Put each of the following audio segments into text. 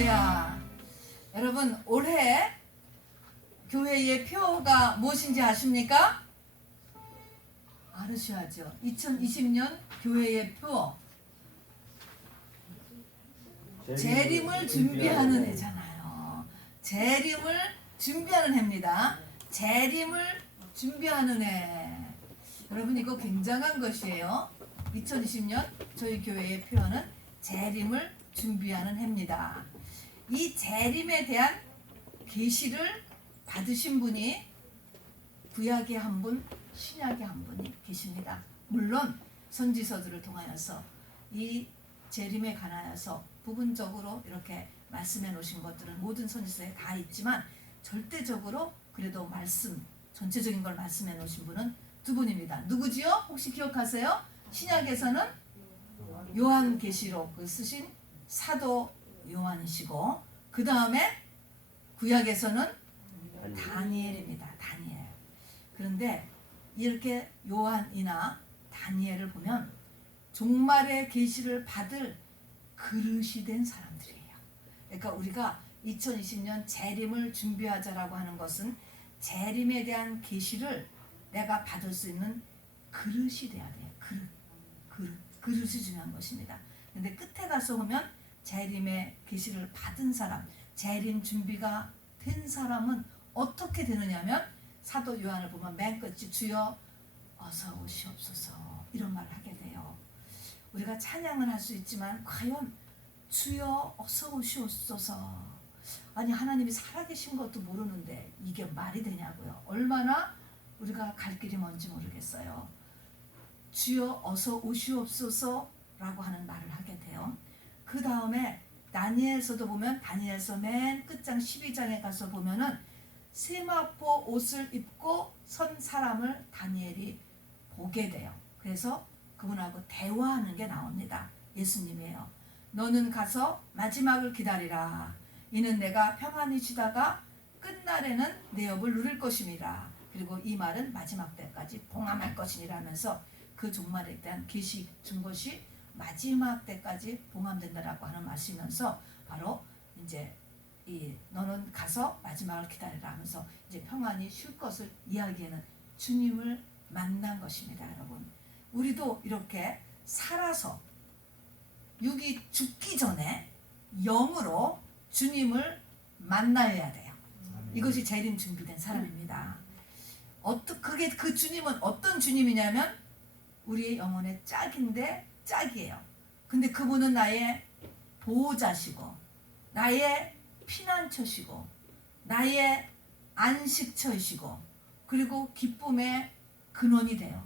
할렐루야. 여러분, 올해 교회의 표가 무엇인지 아십니까? 알으셔야죠. 2020년 교회의 표, 재림을 준비하는 해잖아요. 재림을 준비하는 해입니다. 재림을 준비하는 해. 여러분, 이거 굉장한 것이에요. 2020년 저희 교회의 표어는 재림을 준비하는 해입니다. 이 재림에 대한 계시를 받으신 분이 구약의 한 분, 신약의 한 분이 계십니다. 물론 선지서들을 통하여서 이 재림에 관하여서 부분적으로 이렇게 말씀해 놓으신 것들은 모든 선지서에 다 있지만 절대적으로 그래도 말씀, 전체적인 걸 말씀해 놓으신 분은 두 분입니다. 누구지요? 혹시 기억하세요? 신약에서는 요한계시록을 쓰신 사도 요한이시고, 그 다음에 구약에서는 다니엘입니다. 다니엘. 그런데 이렇게 요한이나 다니엘을 보면 종말의 계시를 받을 그릇이 된 사람들이에요. 그러니까 우리가 2020년 재림을 준비하자라고 하는 것은 재림에 대한 계시를 내가 받을 수 있는 그릇이 돼야 돼요. 그릇이 중요한 것입니다. 근데 끝에 가서 보면 재림의 계시를 받은 사람, 재림 준비가 된 사람은 어떻게 되느냐면 사도 요한을 보면 맨 끝이 주여 어서 오시옵소서 이런 말을 하게 돼요. 우리가 찬양을 할 수 있지만 과연 주여 어서 오시옵소서, 아니 하나님이 살아계신 것도 모르는데 이게 말이 되냐고요. 얼마나 우리가 갈 길이 뭔지 모르겠어요. 주여 어서 오시옵소서 라고 하는 말을 하게 돼요. 그 다음에 다니엘서도 보면 다니엘서 맨 끝장 12장에 가서 보면은 세마포 옷을 입고 선 사람을 다니엘이 보게 돼요. 그래서 그분하고 대화하는 게 나옵니다. 예수님이에요. 너는 가서 마지막을 기다리라. 이는 내가 평안히 쉬다가 끝날에는 내 업을 누릴 것임이라. 그리고 이 말은 마지막 때까지 봉함할 것이니라 하면서 그 종말에 대한 계시 준 것이 마지막 때까지 봉함된다라고 하는 말씀이면서 바로 이제 이 너는 가서 마지막을 기다리라 하면서 이제 평안히 쉴 것을 이야기하는 주님을 만난 것입니다. 여러분, 우리도 이렇게 살아서 육이 죽기 전에 영으로 주님을 만나야 돼요. 이것이 재림 준비된 사람입니다. 그게 그 주님은 어떤 주님이냐면 우리의 영혼의 짝인데 짝이에요. 근데 그분은 나의 보호자시고 나의 피난처시고 나의 안식처이시고 그리고 기쁨의 근원이 돼요.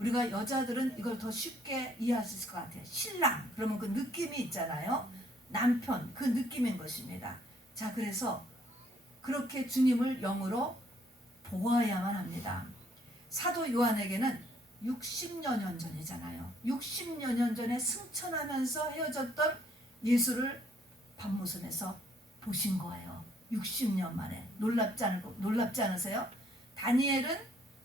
우리가 여자들은 이걸 더 쉽게 이해할 수 있을 것 같아요. 신랑 그러면 그 느낌이 있잖아요. 남편 그 느낌인 것입니다. 자, 그래서 그렇게 주님을 영으로 보아야만 합니다. 사도 요한에게는 60여 년 전이잖아요. 60여 년 전에 승천하면서 헤어졌던 예수를 밤모선에서 보신 거예요. 60년 만에. 놀랍지 않으세요? 다니엘은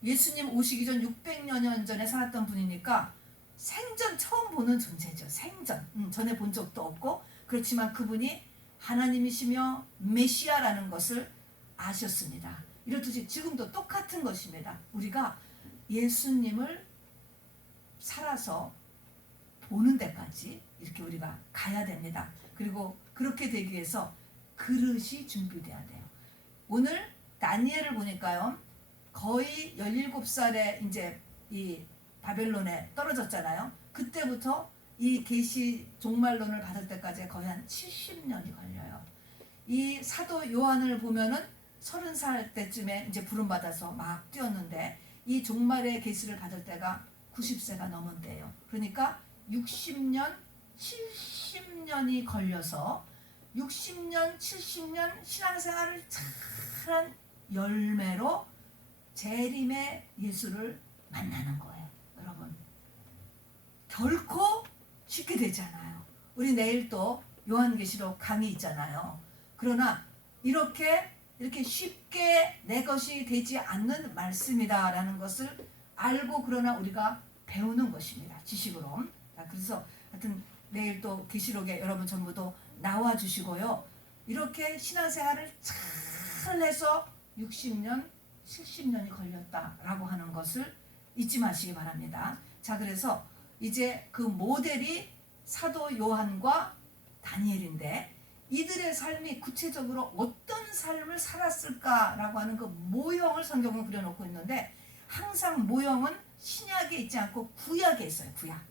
예수님 오시기 전 600여 년 전에 살았던 분이니까 생전 처음 보는 존재죠. 생전. 전에 본 적도 없고, 그렇지만 그분이 하나님이시며 메시아라는 것을 아셨습니다. 이렇듯이 지금도 똑같은 것입니다. 우리가 예수님을 살아서 보는 데까지 이렇게 우리가 가야 됩니다. 그리고 그렇게 되기 위해서 그릇이 준비돼야 돼요. 오늘 다니엘을 보니까요, 거의 17살에 이제 이 바벨론에 떨어졌잖아요. 그때부터 이 계시 종말론을 받을 때까지 거의 한 70년이 걸려요. 이 사도 요한을 보면은 30살 때쯤에 이제 부름받아서 막 뛰었는데 이 종말의 계시를 받을 때가 90세가 넘은 때예요. 그러니까 60년, 70년이 걸려서 60년, 70년 신앙생활을 잘한 열매로 재림의 예수를 만나는 거예요. 여러분, 결코 쉽게 되지 않아요. 우리 내일 또 요한계시록 강의 있잖아요. 그러나 이렇게 쉽게 내 것이 되지 않는 말씀이다라는 것을 알고 그러나 우리가 배우는 것입니다. 지식으로. 그래서 하여튼 내일 또 계시록에 여러분 전부도 나와 주시고요. 이렇게 신앙생활을 잘 해서 60년, 70년이 걸렸다라고 하는 것을 잊지 마시기 바랍니다. 자, 그래서 이제 그 모델이 사도 요한과 다니엘인데 이들의 삶이 구체적으로 어떤 삶을 살았을까라고 하는 그 모형을 성경은 그려놓고 있는데 항상 모형은 신약에 있지 않고 구약에 있어요. 구약.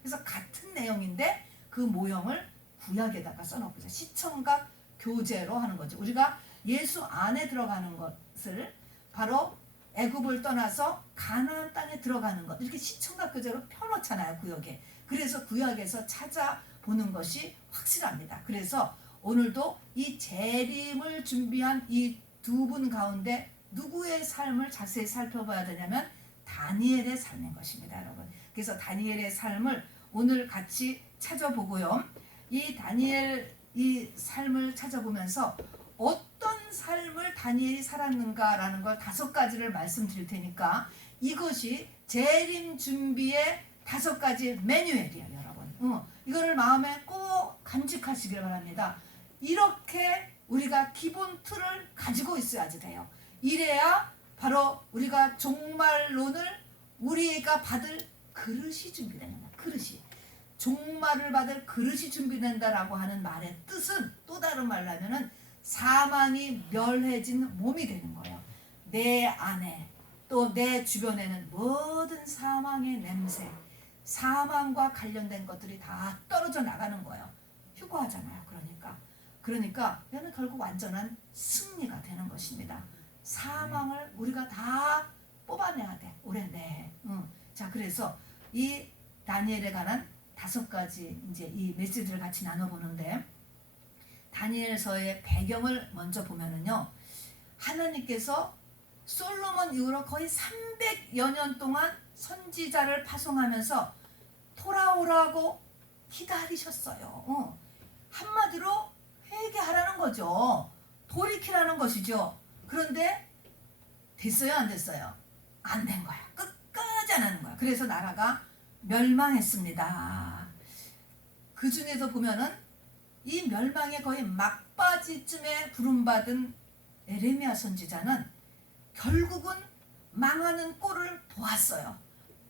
그래서 같은 내용인데 그 모형을 구약에다가 써놓고 있어요. 시청각 교제로 하는 거죠. 우리가 예수 안에 들어가는 것을 바로 애굽을 떠나서 가나안 땅에 들어가는 것 이렇게 시청각 교제로 펴놓잖아요. 구약에. 그래서 구약에서 찾아보는 것이 확실합니다. 그래서 오늘도 이 재림을 준비한 이 두 분 가운데 누구의 삶을 자세히 살펴봐야 되냐면 다니엘의 삶인 것입니다, 여러분. 그래서 다니엘의 삶을 오늘 같이 찾아보고요. 이 다니엘 이 삶을 찾아보면서 어떤 삶을 다니엘이 살았는가라는 걸 5가지를 말씀드릴 테니까 이것이 재림 준비의 5가지 매뉴얼이에요, 여러분. 이거를 마음에 꼭 간직하시길 바랍니다. 이렇게 우리가 기본 틀을 가지고 있어야지 돼요. 이래야 바로 우리가 종말론을 우리가 받을 그릇이 준비되는 거야. 그릇이. 종말을 받을 그릇이 준비된다라고 하는 말의 뜻은 또 다른 말로 하면은 사망이 멸해진 몸이 되는 거예요. 내 안에 또 내 주변에는 모든 사망의 냄새, 사망과 관련된 것들이 다 떨어져 나가는 거예요. 휴거하잖아요. 그러니까 얘는 결국 완전한 승리가 되는 것입니다. 사망을 우리가 다 뽑아내야 돼. 올해 내에. 자, 그래서 이 다니엘에 관한 5가지 이제 이 메시지를 같이 나눠보는데 다니엘서의 배경을 먼저 보면은요. 하나님께서 솔로몬 이후로 거의 300여 년 동안 선지자를 파송하면서 돌아오라고 기다리셨어요. 한마디로 회개하라는 거죠. 돌이키라는 것이죠. 그런데 됐어요? 안 됐어요? 안 된 거야. 끝까지 안 하는 거야. 그래서 나라가 멸망했습니다. 그 중에서 보면은 이 멸망의 거의 막바지쯤에 부름받은 에레미야 선지자는 결국은 망하는 꼴을 보았어요.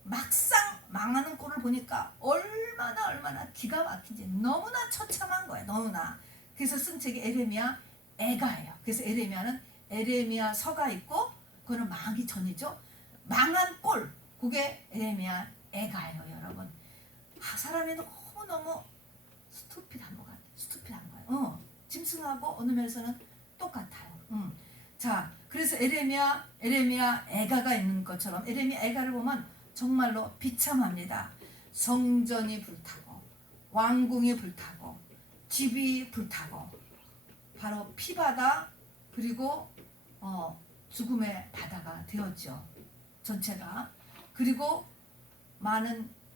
막상 망하는 꼴을 보니까 얼마나 기가 막힌지 너무나 처참한 거예요. 너무나. 그래서 쓴 책이 에레미야 애가예요. 그래서 에레미야는 에레미야 서가 있고 그거는 망하기 전이죠. 망한 꼴 그게 에레미야 애가예요, 여러분. 사람이 너무 스투피드한 것 같아요. 스투피드한 거예요. 짐승하고 어느 면에서는 똑같아요. 자, 그래서 에레미야 애가가 있는 것처럼 에레미야 애가를 보면 정말로 비참합니다. 성전이 불타고 왕궁이 불타고 집이 불타고 바로 피바다 그리고 죽음의 바다가 되었죠. 전체가. 그리고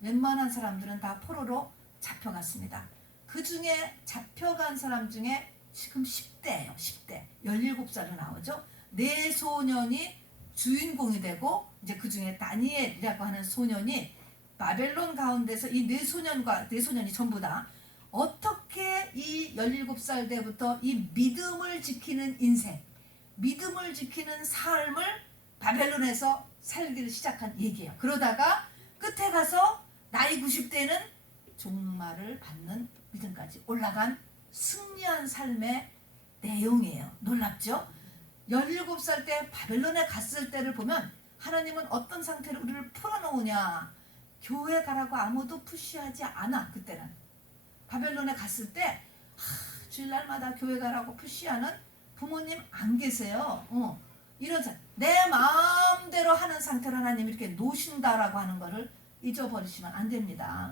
웬만한 사람들은 다 포로로 잡혀갔습니다. 그 중에 잡혀간 사람 중에 지금 10대예요. 10대. 17살로 나오죠. 4소년이 주인공이 되고 이제 그 중에 다니엘이라고 하는 소년이 바벨론 가운데서 이 4소년이 전부 다 어떻게 이 17살 때부터 이 믿음을 지키는 인생, 믿음을 지키는 삶을 바벨론에서 살기를 시작한 얘기예요. 그러다가 끝에 가서 나이 90대는 종말을 받는 믿음까지 올라간 승리한 삶의 내용이에요. 놀랍죠? 17살 때 바벨론에 갔을 때를 보면 하나님은 어떤 상태로 우리를 풀어놓으냐. 교회 가라고 아무도 푸시하지 않아. 그때는 바벨론에 갔을 때 주일날마다 교회 가라고 푸시하는 부모님 안 계세요. 이러자 내 마음대로 하는 상태로 하나님 이렇게 놓으신다라고 하는 거를 잊어버리시면 안 됩니다.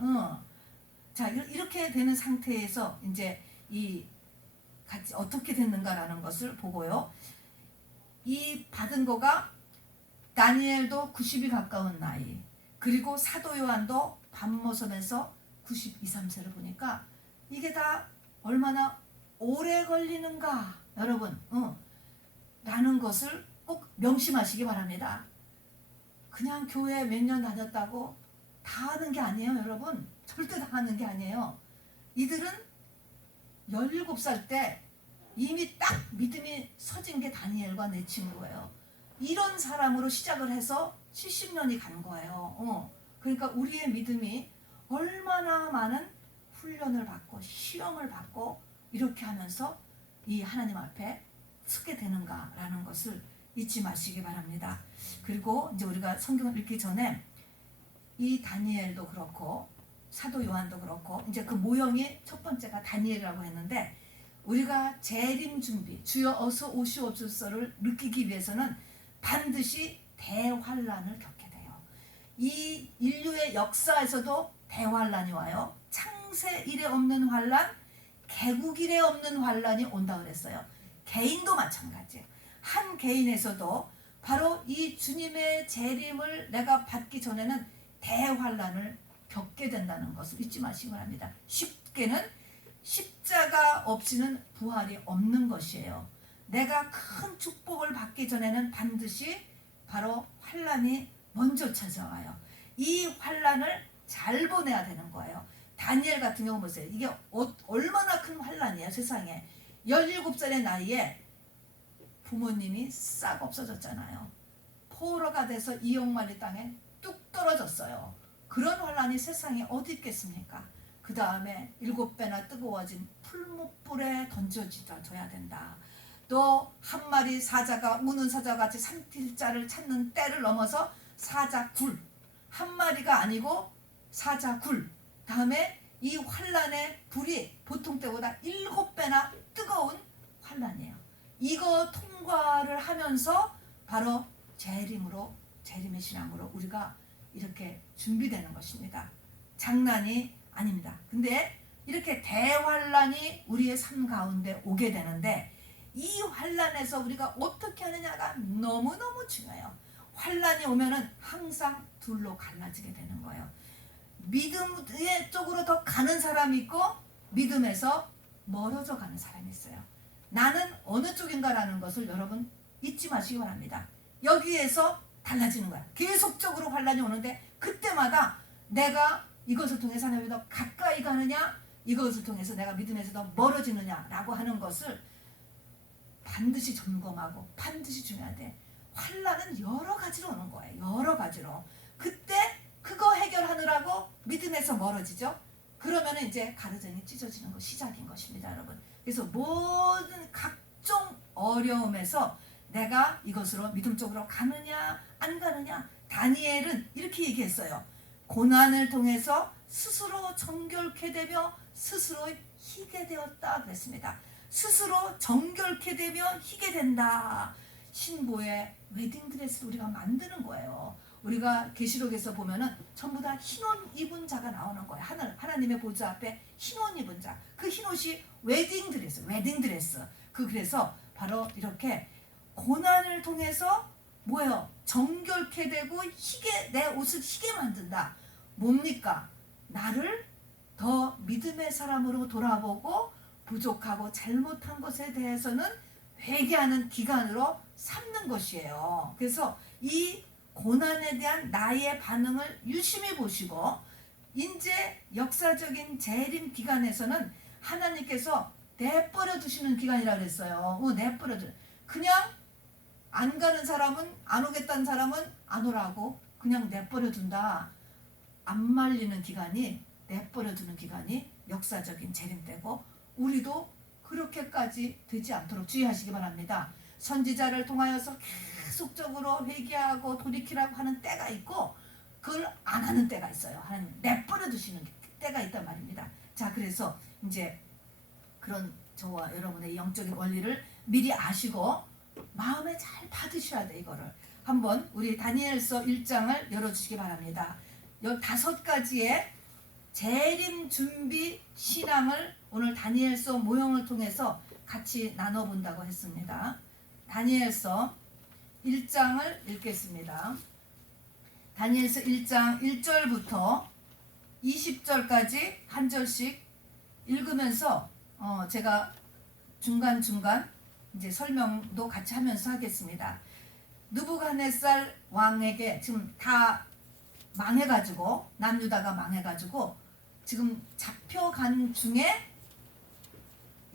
자, 이렇게 되는 상태에서 이제 이 같이 어떻게 됐는가라는 것을 보고요. 이 받은 거가 다니엘도 90이 가까운 나이, 그리고 사도 요한도 밤모섬에서 92, 3세를 보니까 이게 다 얼마나 오래 걸리는가, 여러분, 라는 것을 꼭 명심하시기 바랍니다. 그냥 교회 몇 년 다녔다고 다 하는 게 아니에요, 여러분. 절대 다 하는 게 아니에요. 이들은 17살 때 이미 딱 믿음이 서진 게 다니엘과 내 친구예요. 이런 사람으로 시작을 해서 70년이 간 거예요. 그러니까 우리의 믿음이 얼마나 많은 훈련을 받고 시험을 받고 이렇게 하면서 이 하나님 앞에 서게 되는가라는 것을 잊지 마시기 바랍니다. 그리고 이제 우리가 성경을 읽기 전에 이 다니엘도 그렇고 사도 요한도 그렇고 이제 그 모형이 첫 번째가 다니엘이라고 했는데, 우리가 재림 준비, 주여 어서 오시옵소서를 느끼기 위해서는 반드시 대환란을 겪게 돼요. 이 인류의 역사에서도 대환란이 와요. 창세 이래 없는 환란, 개국 이래 없는 환란이 온다 그랬어요. 개인도 마찬가지예요. 한 개인에서도 바로 이 주님의 재림을 내가 받기 전에는 대환란을 겪게 된다는 것을 잊지 마시기 바랍니다. 쉽게는 십자가 없이는 부활이 없는 것이에요. 내가 큰 축복을 받기 전에는 반드시 바로 환란이 먼저 찾아와요. 이 환란을 잘 보내야 되는 거예요. 다니엘 같은 경우 보세요. 이게 얼마나 큰 환란이에요. 세상에 17살의 나이에 부모님이 싹 없어졌잖아요. 포로가 돼서 이역만리 땅에 뚝 떨어졌어요. 그런 환란이 세상에 어디 있겠습니까? 그 다음에 7배나 뜨거워진 풀무불에 던져줘야 된다. 또 한 마리 사자가 우는 사자같이 산길자를 찾는 때를 넘어서 사자굴, 한 마리가 아니고 사자굴, 다음에 이 환란의 불이 보통 때보다 7배나 뜨거운 환란이에요. 이거 통과를 하면서 바로 재림의 신앙으로 우리가 이렇게 준비되는 것입니다. 장난이 아닙니다. 근데 이렇게 대환란이 우리의 삶 가운데 오게 되는데, 이 환란에서 우리가 어떻게 하느냐가 너무너무 중요해요. 환란이 오면은 항상 둘로 갈라지게 되는 거예요. 믿음의 쪽으로 더 가는 사람이 있고 믿음에서 멀어져 가는 사람이 있어요. 나는 어느 쪽인가라는 것을 여러분 잊지 마시기 바랍니다. 여기에서 달라지는 거야. 계속적으로 환란이 오는데 그때마다 내가 이것을 통해서 하나님에 더 가까이 가느냐, 이것을 통해서 내가 믿음에서 더 멀어지느냐라고 하는 것을 반드시 점검하고 반드시 중요해야 돼. 환란은 여러 가지로 오는 거예요. 여러 가지로. 그때 그거 해결하느라고 믿음에서 멀어지죠. 그러면 이제 가르정이 찢어지는 거 시작인 것입니다, 여러분. 그래서 모든 각종 어려움에서 내가 이것으로 믿음 쪽으로 가느냐 안 가느냐, 다니엘은 이렇게 얘기했어요. 고난을 통해서 스스로 정결케 되며 스스로 희게 되었다 그랬습니다. 스스로 정결케 되며 희게 된다. 신부의 웨딩드레스를 우리가 만드는 거예요. 우리가 계시록에서 보면은 전부 다 흰옷 입은 자가 나오는 거예요. 하나님의 보좌 앞에 흰옷 입은 자. 그 흰옷이 웨딩드레스. 그래서 바로 이렇게 고난을 통해서 뭐예요? 정결케 되고 희게, 내 옷을 희게 만든다. 뭡니까? 나를 더 믿음의 사람으로 돌아보고 부족하고 잘못한 것에 대해서는 회개하는 기간으로 삼는 것이에요. 그래서 이 고난에 대한 나의 반응을 유심히 보시고, 이제 역사적인 재림 기간에서는 하나님께서 내버려 두시는 기간이라고 그랬어요. 그냥 안 가는 사람은, 안 오겠다는 사람은 안 오라고 그냥 내버려 둔다. 안 말리는 기간이, 내버려 두는 기간이 역사적인 재림 때고, 우리도 그렇게까지 되지 않도록 주의하시기 바랍니다. 선지자를 통하여서 계속적으로 회개하고 돌이키라고 하는 때가 있고, 그걸 안 하는 때가 있어요. 하나님 내버려 두시는 때가 있단 말입니다. 자, 그래서 이제 그런 저와 여러분의 영적인 원리를 미리 아시고 마음에 잘 받으셔야 돼. 이거를 한번 우리 다니엘서 1장을 열어주시기 바랍니다. 15가지의 재림 준비 신앙을 오늘 다니엘서 모형을 통해서 같이 나눠본다고 했습니다. 다니엘서 1장을 읽겠습니다. 다니엘서 1장 1절부터 20절까지 한 절씩 읽으면서 제가 중간중간 이제 설명도 같이 하면서 하겠습니다. 느부갓네살 왕에게 지금 다 망해가지고, 남유다가 망해가지고 지금 잡혀간 중에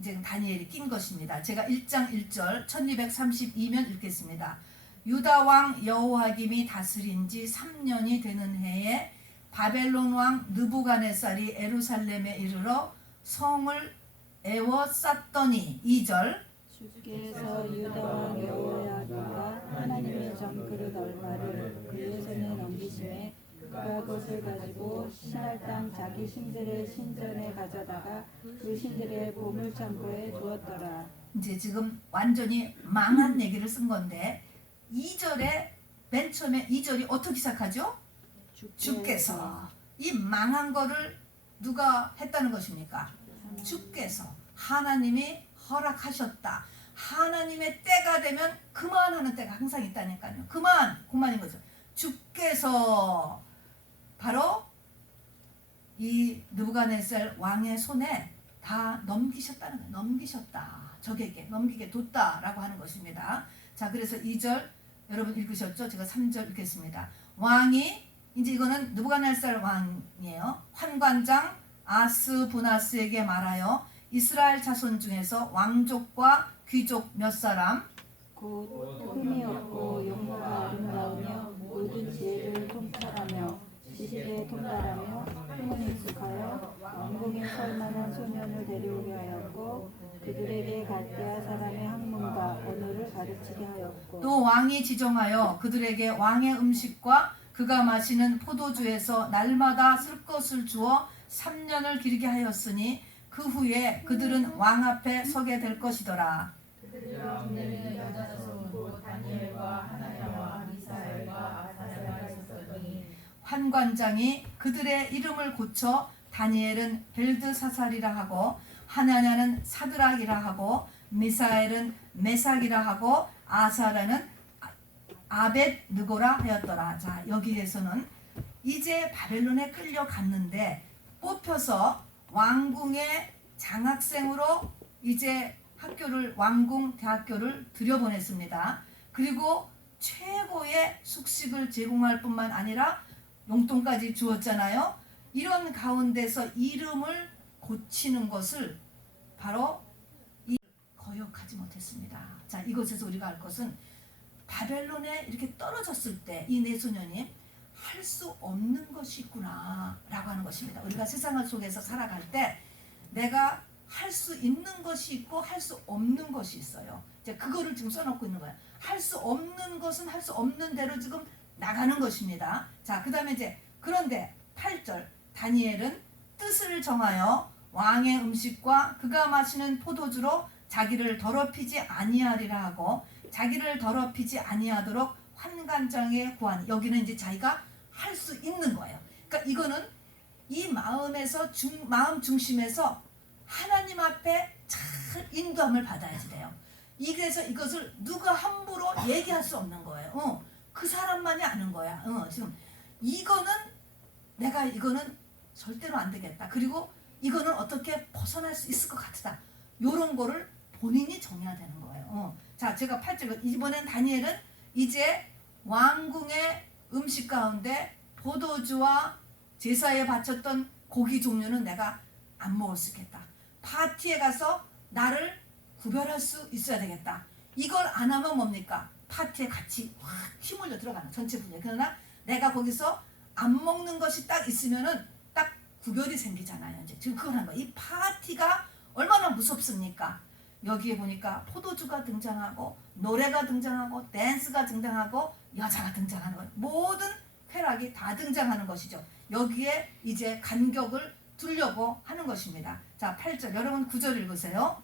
이제 다니엘이 낀 것입니다. 제가 1장 1절 1232면 읽겠습니다. 유다 왕 여호야김이 다스린 지 3년이 되는 해에 바벨론 왕 느부갓네살이 예루살렘에 이르러 성을 에워쌌더니 2절 주께서 유다 왕 여호야김과 하나님의 전그릇 얼마를 그의 손에 넘기심에 그가 그것을 가지고 신할 땅 자기 신들의 신전에 가져다가 그 신들의 보물창고에 두었더라. 이제 지금 완전히 망한 얘기를 쓴 건데 2절에 맨 처음에 2절이 어떻게 시작하죠? 주께서. 이 망한 거를 누가 했다는 것입니까? 주께서. 하나님이 허락하셨다. 하나님의 때가 되면 그만하는 때가 항상 있다니까요. 그만인 거죠. 주께서 바로 이 느부갓네살 왕의 손에 다 넘기셨다는 거예요. 넘기셨다. 적에게 넘기게 뒀다라고 하는 것입니다. 자, 그래서 2절 여러분 읽으셨죠? 제가 3절 읽겠습니다. 왕이 이제 이거는 느부갓네살 왕이에요. 환관장 아스부나스에게 말하여 이스라엘 자손 중에서 왕족과 귀족 몇 사람 곧 흠이 없고 용모가 아름다우며 모든 지혜를 통찰하며 지식에 통달하며 흠은 익숙하여 왕궁에 설 만한 소년을 데려오게 하였고 그들에게 갈대아 사람의 학문과 언어를 가르치게 하였고 또 왕이 지정하여 그들에게 왕의 음식과 그가 마시는 포도주에서 날마다 쓸 것을 주어 3년을 기르게 하였으니 그 후에 그들은 왕 앞에 서게 될 것이더라. 왕들은 여자손 곧 다니엘과 하나냐와 미사엘과 아사랴가 있었더니 환관장이 그들의 이름을 고쳐 다니엘은 벨드사살이라 하고 하나냐는 사드락이라 하고 미사엘은 메삭이라 하고 아사랴는 아벳느고라 하였더라. 자, 여기에서는 이제 바벨론에 끌려갔는데 뽑혀서 왕궁의 장학생으로 이제 왕궁 대학교를 들여보냈습니다. 그리고 최고의 숙식을 제공할 뿐만 아니라 용돈까지 주었잖아요. 이런 가운데서 이름을 고치는 것을 바로 거역하지 못했습니다. 자, 이곳에서 우리가 알 것은 바벨론에 이렇게 떨어졌을 때 이 내소년이 할 수 없는 것이 있구나 라고 하는 것입니다. 우리가 세상 속에서 살아갈 때 내가 할 수 있는 것이 있고 할 수 없는 것이 있어요. 이제 그거를 지금 써놓고 있는 거예요. 할 수 없는 것은 할 수 없는 대로 지금 나가는 것입니다. 자, 그 다음에 이제 그런데 8절 다니엘은 뜻을 정하여 왕의 음식과 그가 마시는 포도주로 자기를 더럽히지 아니하리라 하고 자기를 더럽히지 아니하도록 환관장에 구한 여기는 이제 자기가 할 수 있는 거예요. 그러니까 이거는 이 마음에서 마음 중심에서 하나님 앞에 잘 인도함을 받아야지 돼요. 그래서 이것을 누가 함부로 얘기할 수 없는 거예요. 그 사람만이 아는 거야. 지금 이거는 절대로 안 되겠다. 그리고 이거는 어떻게 벗어날 수 있을 것 같다. 요런 거를 본인이 정해야 되는 거예요. 자, 제가 8절 이번엔 다니엘은 이제 왕궁의 음식 가운데 포도주와 제사에 바쳤던 고기 종류는 내가 안 먹을 수 있겠다. 파티에 가서 나를 구별할 수 있어야 되겠다. 이걸 안 하면 뭡니까? 파티에 같이 확 힘을려 들어가는 전체 분위기. 그러나 내가 거기서 안 먹는 것이 딱 있으면은 딱 구별이 생기잖아요. 이제 지금 그걸 한 거야. 이 파티가 얼마나 무섭습니까? 여기에 보니까 포도주가 등장하고 노래가 등장하고 댄스가 등장하고 여자가 등장하는 거예요. 모든 쾌락이 다 등장하는 것이죠. 여기에 이제 간격을 두려고 하는 것입니다. 자, 8절 여러분 9절 읽으세요.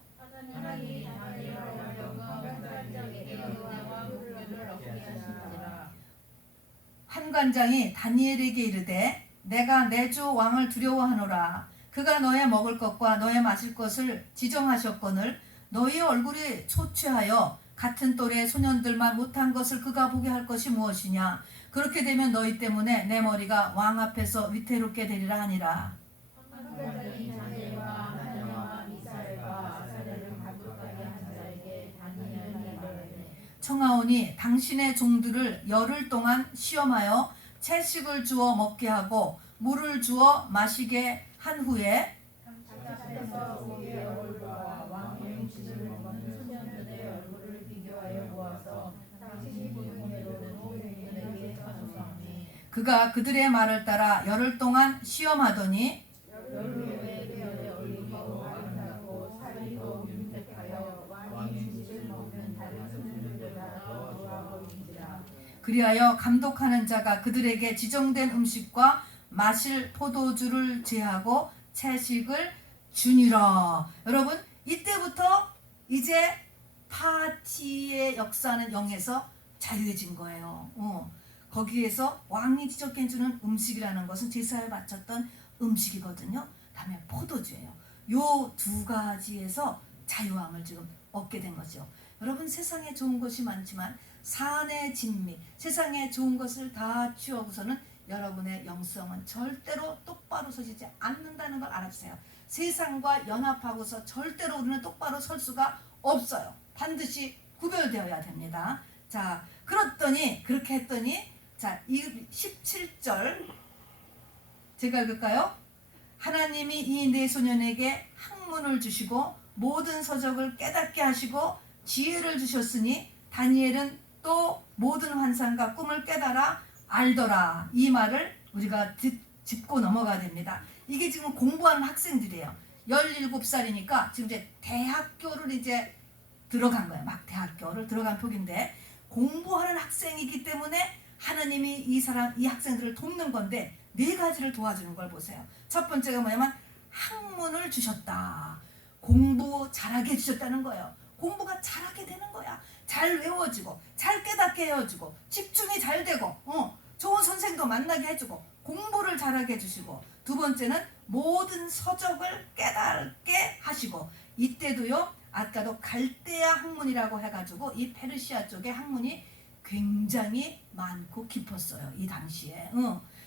하나님이 다니엘과 환관장에게 영광과 구별을 얻게 하시니라. 환관장이 다니엘에게 이르되 내가 내 주 왕을 두려워하노라. 그가 너의 먹을 것과 너의 마실 것을 지정하셨거늘 너희 얼굴이 초췌하여 같은 또래 소년들만 못한 것을 그가 보게 할 것이 무엇이냐. 그렇게 되면 너희 때문에 내 머리가 왕 앞에서 위태롭게 되리라 하니라. 환관장이 다니엘과 하나냐와 미사엘과 아사랴를 감독하게 한 자에게 다니엘이 말하되 청하오니 당신의 종들을 열흘 동안 시험하여 채식을 주어 먹게 하고 물을 주어 마시게 한 후에 앞에서 고기의 얼굴과 왕의 그가 그들의 말을 따라 열흘 동안 시험하더니 열흘에 계열에 올리고 아름답고 살이도 윤택하여 왕의 집을 먹는 다른 소년들보다 더 좋아 보이니라. 그리하여 감독하는 자가 그들에게 지정된 음식과 마실 포도주를 제하고 채식을 주니라. 여러분, 이때부터 이제 파티의 역사는 0에서 자유해진 거예요. 거기에서 왕이 지적해 주는 음식이라는 것은 제사에 바쳤던 음식이거든요. 다음에 포도주예요. 요 두 가지에서 자유함을 지금 얻게 된 거죠. 여러분, 세상에 좋은 것이 많지만 산의 진미, 세상에 좋은 것을 다 취하고서는 여러분의 영성은 절대로 똑바로 서지지 않는다는 걸 알아주세요. 세상과 연합하고서 절대로 우리는 똑바로 설 수가 없어요. 반드시 구별되어야 됩니다. 자, 그렇게 했더니, 자, 이 17절 제가 읽을까요? 하나님이 이 네 소년에게 학문을 주시고 모든 서적을 깨닫게 하시고 지혜를 주셨으니 다니엘은 또 모든 환상과 꿈을 깨달아 알더라. 이 말을 우리가 짚고 넘어가야 됩니다. 이게 지금 공부하는 학생들이에요. 17살이니까 지금 이제 대학교를 이제 들어간 거예요. 막 대학교를 들어간 표기인데, 공부하는 학생이기 때문에 하나님이 이 학생들을 돕는 건데, 4가지를 도와주는 걸 보세요. 첫 번째가 뭐냐면 학문을 주셨다. 공부 잘하게 해주셨다는 거예요. 공부가 잘하게 되는 거야. 잘 외워지고 잘 깨닫게 해주고 집중이 잘 되고 좋은 선생도 만나게 해주고 공부를 잘하게 해주시고, 두 번째는 모든 서적을 깨닫게 하시고, 이때도요, 아까도 갈대아 학문이라고 해가지고 이 페르시아 쪽의 학문이 굉장히 많고 깊었어요. 이 당시에.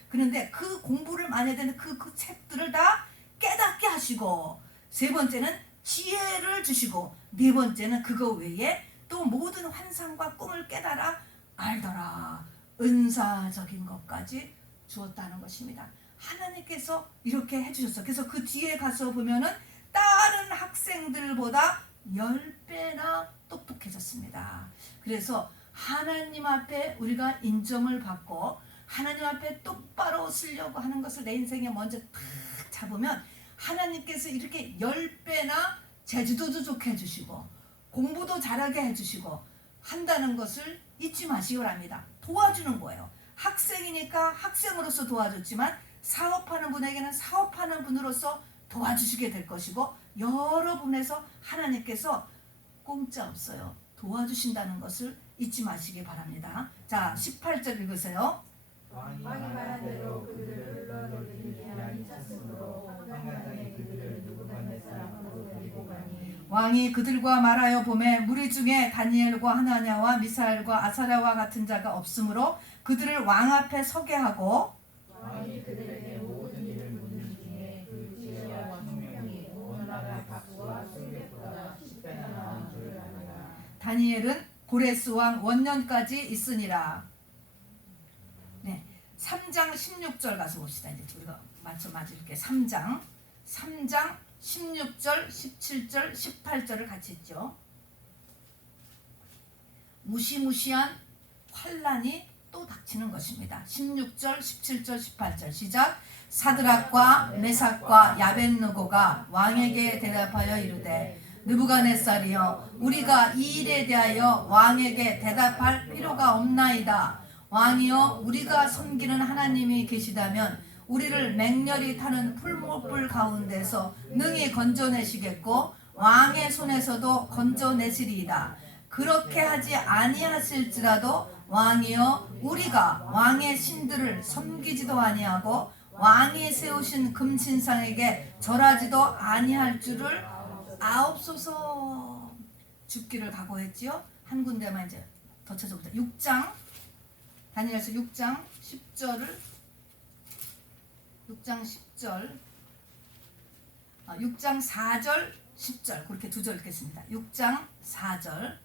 그런데 그 공부를 많이 해야 되는 그 책들을 다 깨닫게 하시고, 세 번째는 지혜를 주시고, 네 번째는 그거 외에 또 모든 환상과 꿈을 깨달아 알더라. 은사적인 것까지 주었다는 것입니다. 하나님께서 이렇게 해주셨어. 그래서 그 뒤에 가서 보면은 다른 학생들보다 10배나 똑똑해졌습니다. 그래서 하나님 앞에 우리가 인정을 받고 하나님 앞에 똑바로 쓰려고 하는 것을 내 인생에 먼저 탁 잡으면 하나님께서 이렇게 10배나 제주도도 좋게 해주시고 공부도 잘하게 해주시고 한다는 것을 잊지 마시기 바랍니다. 도와주는 거예요. 학생이니까 학생으로서 도와줬지만 사업하는 분에게는 사업하는 분으로서 도와주시게 될 것이고, 여러 분에서 하나님께서 공짜 없어요. 도와주신다는 것을 잊지 마시기 바랍니다. 자, 18절 읽으세요. 왕이 말한 대로 그들을 불러들이니 하나님 찼으므로 평안에 그들을 느부갓네살 사람으로 데리고 가니, 왕이 그들과 말하여 보매 무리 중에 다니엘과 하나냐와 미사엘과 아사랴와 같은 자가 없으므로 그들을 왕 앞에 서게 하고, 왕이 그들에게 모든 일을 묻는 중에 그 지혜와 총명이 온 나라 각부와 수백보다 10배나 나은 줄을 아니라. 다니엘은 고레스 왕 원년까지 있으니라. 네, 3장 16절 가서 봅시다. 이제 우리가 맞을게. 3장 16절, 17절, 18절을 같이 했죠. 무시무시한 환란이 또 닥치는 것입니다. 16절, 17절, 18절 시작. 사드락과 메삭과 야벳느고가 왕에게 대답하여 이르되, 느부갓네살이여, 우리가 이 일에 대하여 왕에게 대답할 필요가 없나이다. 왕이여, 우리가 섬기는 하나님이 계시다면 우리를 맹렬히 타는 풀무불 가운데서 능히 건져내시겠고 왕의 손에서도 건져내시리이다. 그렇게 하지 아니하실지라도 왕이여, 우리가 왕의 신들을 섬기지도 아니하고 왕이 세우신 금신상에게 절하지도 아니할 줄을 아옵소서. 죽기를 각오했지요. 한 군데만 이제 더 찾아보자. 6장 다니엘서 6장 10절 6장 4절 10절 그렇게 두 절 읽겠습니다. 6장 4절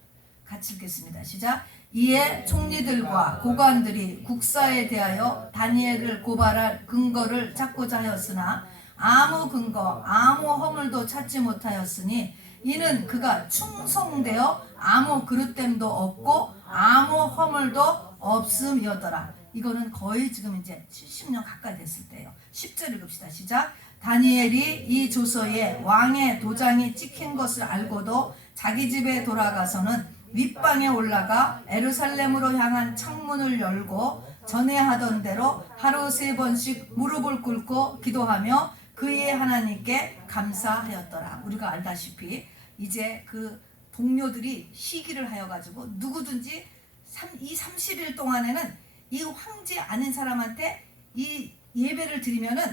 같이 읽겠습니다. 시작. 이에 총리들과 고관들이 국사에 대하여 다니엘을 고발할 근거를 찾고자 하였으나 아무 근거 아무 허물도 찾지 못하였으니, 이는 그가 충성되어 아무 그릇됨도 없고 아무 허물도 없음이었더라. 이거는 거의 지금 이제 70년 가까이 됐을 때예요. 10절 읽읍시다. 시작. 다니엘이 이 조서에 왕의 도장이 찍힌 것을 알고도 자기 집에 돌아가서는 윗방에 올라가 에루살렘으로 향한 창문을 열고 전에 하던 대로 하루 3번씩 무릎을 꿇고 기도하며 그의 하나님께 감사하였더라. 우리가 알다시피 이제 그 동료들이 시기를 하여가지고 누구든지 이 30일 동안에는 이 황제 아닌 사람한테 이 예배를 드리면은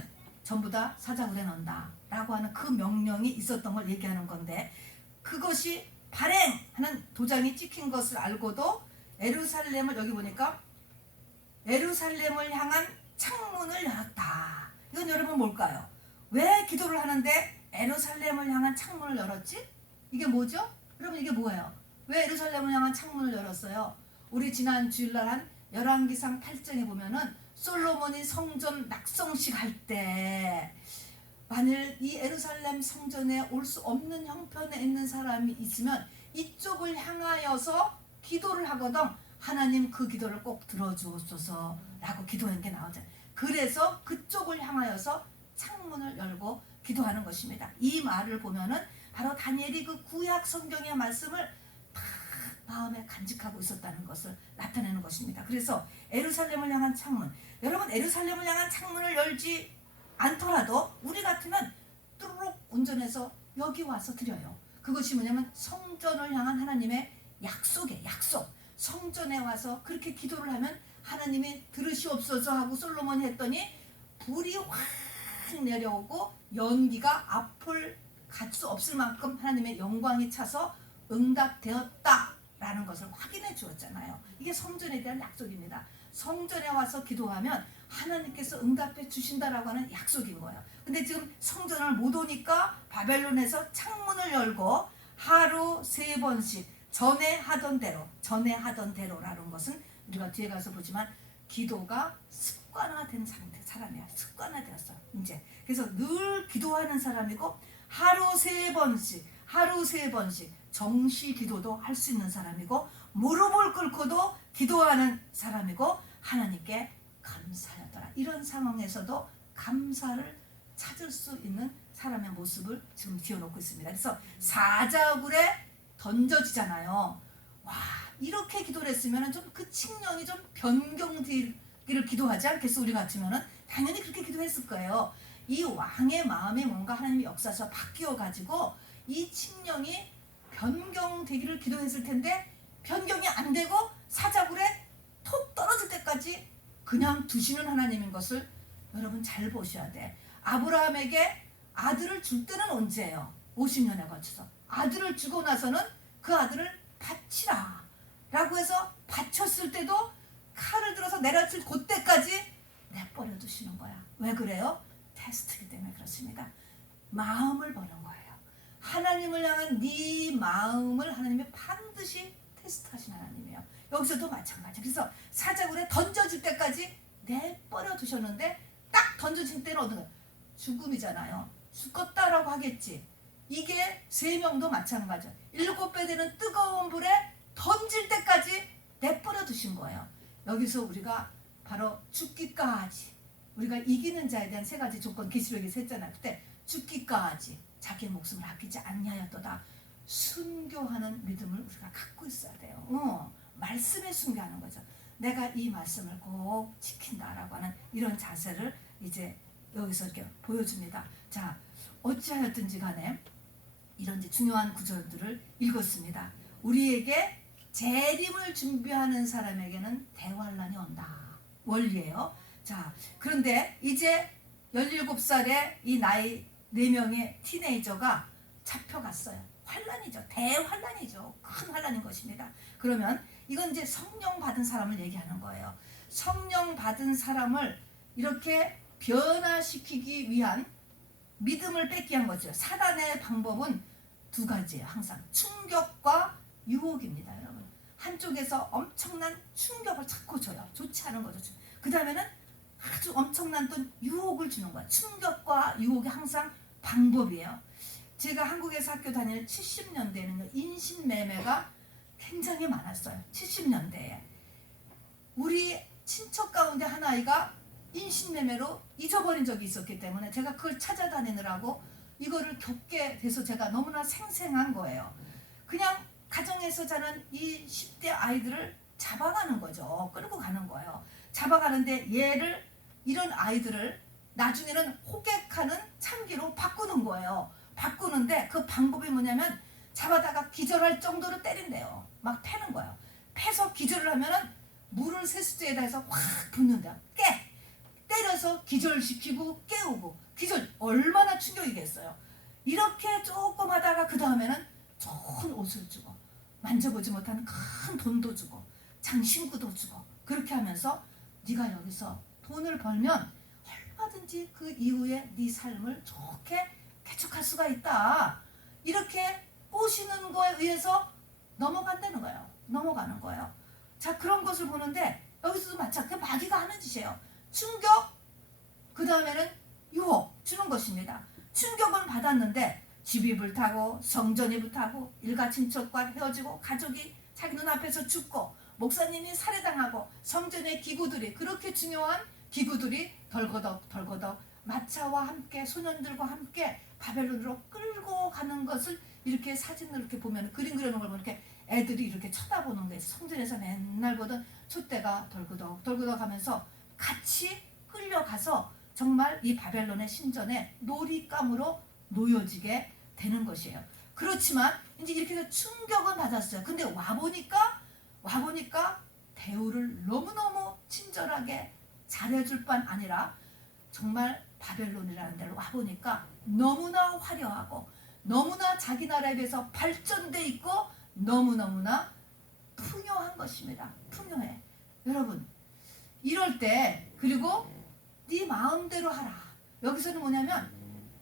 전부 다 사자굴에 넣는다 라고 하는 그 명령이 있었던 걸 얘기하는 건데, 그것이 발행하는 도장이 찍힌 것을 알고도 에루살렘을, 여기 보니까 에루살렘을 향한 창문을 열었다. 이건 여러분 뭘까요? 왜 기도를 하는데 에루살렘을 향한 창문을 열었지? 이게 뭐죠? 여러분 이게 뭐예요? 왜 에루살렘을 향한 창문을 열었어요? 우리 지난 주일날 한 열왕기상 8장에 보면은 솔로몬이 성전 낙성식 할 때 만일 이 에루살렘 성전에 올 수 없는 형편에 있는 사람이 있으면 이쪽을 향하여서 기도를 하거든 하나님 그 기도를 꼭 들어주옵소서 라고 기도한 게 나오잖아요. 그래서 그쪽을 향하여서 창문을 열고 기도하는 것입니다. 이 말을 보면은 바로 다니엘이 그 구약 성경의 말씀을 다 마음에 간직하고 있었다는 것을 나타내는 것입니다. 그래서 에루살렘을 향한 창문, 여러분 에루살렘을 향한 창문을 열지 않더라도 우리 같으면 뚜루룩 운전해서 여기 와서 드려요. 그것이 뭐냐면 성전을 향한 하나님의 약속이에요. 약속. 성전에 와서 그렇게 기도를 하면 하나님이 들으시옵소서 하고 솔로몬이 했더니 불이 확 내려오고 연기가 앞을 갈 수 없을 만큼 하나님의 영광이 차서 응답되었다라는 것을 확인해 주었잖아요. 이게 성전에 대한 약속입니다. 성전에 와서 기도하면 하나님께서 응답해 주신다라고 하는 약속인 거예요. 근데 지금 성전을 못 오니까 바벨론에서 창문을 열고 하루 3번씩 전에 하던 대로라는 것은 우리가 뒤에 가서 보지만 기도가 습관화된 사람이야. 습관화되었어. 이제 그래서 늘 기도하는 사람이고 하루 3번씩 정시 기도도 할 수 있는 사람이고 무릎을 꿇고도 기도하는 사람이고 하나님께 감사하더라. 이런 상황에서도 감사를 찾을 수 있는 사람의 모습을 지금 지어놓고 있습니다. 그래서 사자굴에 던져지잖아요. 와, 이렇게 기도를 했으면 좀 그 칙령이 좀 변경되기를 기도하지 않겠어? 우리 같으면은 당연히 그렇게 기도했을 거예요. 이 왕의 마음에 뭔가 하나님의 역사에서 바뀌어가지고 이 칙령이 변경되기를 기도했을 텐데 변경이 안 되고 사자굴에 톡 떨어질 때까지 그냥 두시는 하나님인 것을 여러분 잘 보셔야 돼. 아브라함에게 아들을 줄 때는 언제예요? 50년에 걸쳐서. 아들을 주고 나서는 그 아들을 바치라 라고 해서 바쳤을 때도 칼을 들어서 내려칠 그때까지 내버려 두시는 거야. 왜 그래요? 테스트이기 때문에 그렇습니다. 마음을 보는 거예요. 하나님을 향한 네 마음을 하나님이 반드시 테스트하신 하나님이에요. 여기서도 마찬가지. 그래서 사자굴에 던져질 때까지 내버려 두셨는데 딱 던져진 때는 어떤 거예요? 죽음이잖아요. 죽었다라고 하겠지. 이게 3명도 마찬가지예요. 7배 되는 뜨거운 불에 던질 때까지 내버려 두신 거예요. 여기서 우리가 바로 죽기까지, 우리가 이기는 자에 대한 3가지 조건 계시록에서 했잖아요. 그때 죽기까지 자기의 목숨을 아끼지 아니하였도다. 순교하는 믿음을 우리가 갖고 있어야 돼요. 말씀에 순교하는 거죠. 내가 이 말씀을 꼭 지킨다라고 하는 이런 자세를 이제 여기서 이렇게 보여줍니다. 자, 어찌하였든지 간에 이런 중요한 구절들을 읽었습니다. 우리에게 재림을 준비하는 사람에게는 대환란이 온다. 원리예요. 자, 그런데 이제 17살의 이 나이 4명의 티네이저가 잡혀갔어요. 환란이죠. 대환란이죠. 큰 환란인 것입니다. 그러면 이건 이제 성령 받은 사람을 얘기하는 거예요. 성령 받은 사람을 이렇게 변화시키기 위한 믿음을 뺏기 한 거죠. 사단의 방법은 2가지예요. 항상 충격과 유혹입니다. 여러분, 한쪽에서 엄청난 충격을 자꾸 줘요. 좋지 않은 거죠. 그 다음에는 아주 엄청난 또 유혹을 주는 거예요. 충격과 유혹이 항상 방법이에요. 제가 한국에서 학교 다닐 70년대에는 인신매매가 굉장히 많았어요. 70년대에 우리 친척 가운데 한 아이가 인신매매로 잊어버린 적이 있었기 때문에 제가 그걸 찾아다니느라고 이거를 겪게 돼서 제가 너무나 생생한 거예요. 그냥 가정에서 자는 이 10대 아이들을 잡아가는 거죠. 끌고 가는 거예요. 잡아가는데 얘를, 이런 아이들을 나중에는 호객하는 창기로 바꾸는 거예요. 바꾸는데 그 방법이 뭐냐면 잡아다가 기절할 정도로 때린대요. 막 패는 거예요. 패서 기절을 하면은 물을 세수대에다 해서 확 붓는다. 때려서 기절시키고 깨우고. 기절 얼마나 충격이겠어요. 이렇게 조금 하다가 그 다음에는 좋은 옷을 주고 만져보지 못한 큰 돈도 주고 장신구도 주고 그렇게 하면서 네가 여기서 돈을 벌면 얼마든지 그 이후에 네 삶을 좋게 개척할 수가 있다. 이렇게 꼬시는 거에 의해서 넘어간다는 거예요. 넘어가는 거예요. 자, 그런 것을 보는데 여기서도 마찬가지. 마귀가 하는 짓이에요. 충격, 그 다음에는 유혹 주는 것입니다. 충격을 받았는데 집이 불타고 성전이 불타고 일가 친척과 헤어지고 가족이 자기 눈앞에서 죽고 목사님이 살해당하고 성전의 기구들이, 그렇게 중요한 기구들이 덜거덕 마차와 함께 소년들과 함께 바벨론으로 끌고 가는 것을 이렇게 사진을 이렇게 보면, 그림 그리는 걸 보면 이렇게 애들이 이렇게 쳐다보는 거예요. 성전에서 맨날 보던 촛대가 덜거덕 하면서 같이 끌려가서 정말 이 바벨론의 신전에 놀잇감으로 놓여지게 되는 것이에요. 그렇지만 이제 이렇게 해서 충격은 받았어요. 근데 와보니까 대우를 너무너무 친절하게 잘해줄 뿐 아니라 정말 바벨론이라는 데를 와보니까 너무나 화려하고 너무나 자기 나라에 비해서 발전돼 있고 너무너무나 풍요한 것입니다. 풍요해. 여러분, 이럴 때, 그리고 네 마음대로 하라. 여기서는 뭐냐면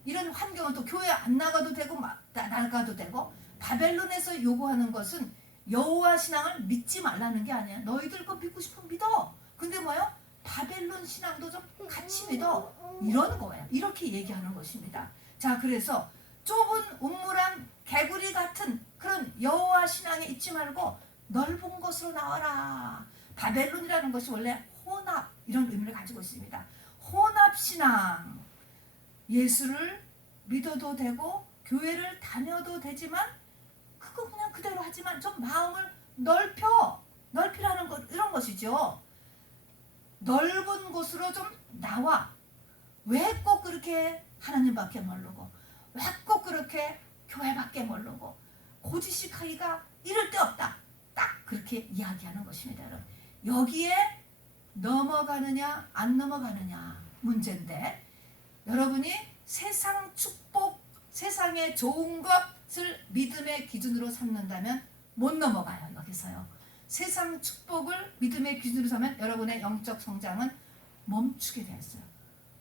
이런 환경은 또 교회 안 나가도 되고 나가도 되고, 바벨론에서 요구하는 것은 여호와 신앙을 믿지 말라는 게 아니야. 너희들 거 믿고 싶으면 믿어. 근데 뭐요? 바벨론 신앙도 좀 같이 믿어. 이런 거예요. 이렇게 얘기하는 것입니다. 자, 그래서 좁은 우물한 개구리 같은 그런 여호와 신앙에 있지 말고 넓은 곳으로 나와라. 바벨론이라는 것이 원래 혼합, 이런 의미를 가지고 있습니다. 혼합 신앙. 예수를 믿어도 되고 교회를 다녀도 되지만 그거 그냥 그대로 하지만 좀 마음을 넓히라는 것, 이런 것이죠. 넓은 곳으로 좀 나와. 왜 꼭 그렇게 하나님밖에 모르고, 왜 꼭 그렇게 교회밖에 모르고, 고지식하기가 이럴 데 없다. 딱 그렇게 이야기하는 것입니다. 여러분, 여기에 넘어가느냐 안 넘어가느냐 문제인데, 여러분이 세상 축복, 세상의 좋은 것을 믿음의 기준으로 삼는다면 못 넘어가요. 여기서요. 세상 축복을 믿음의 기준으로 삼으면 여러분의 영적 성장은 멈추게 되었어요.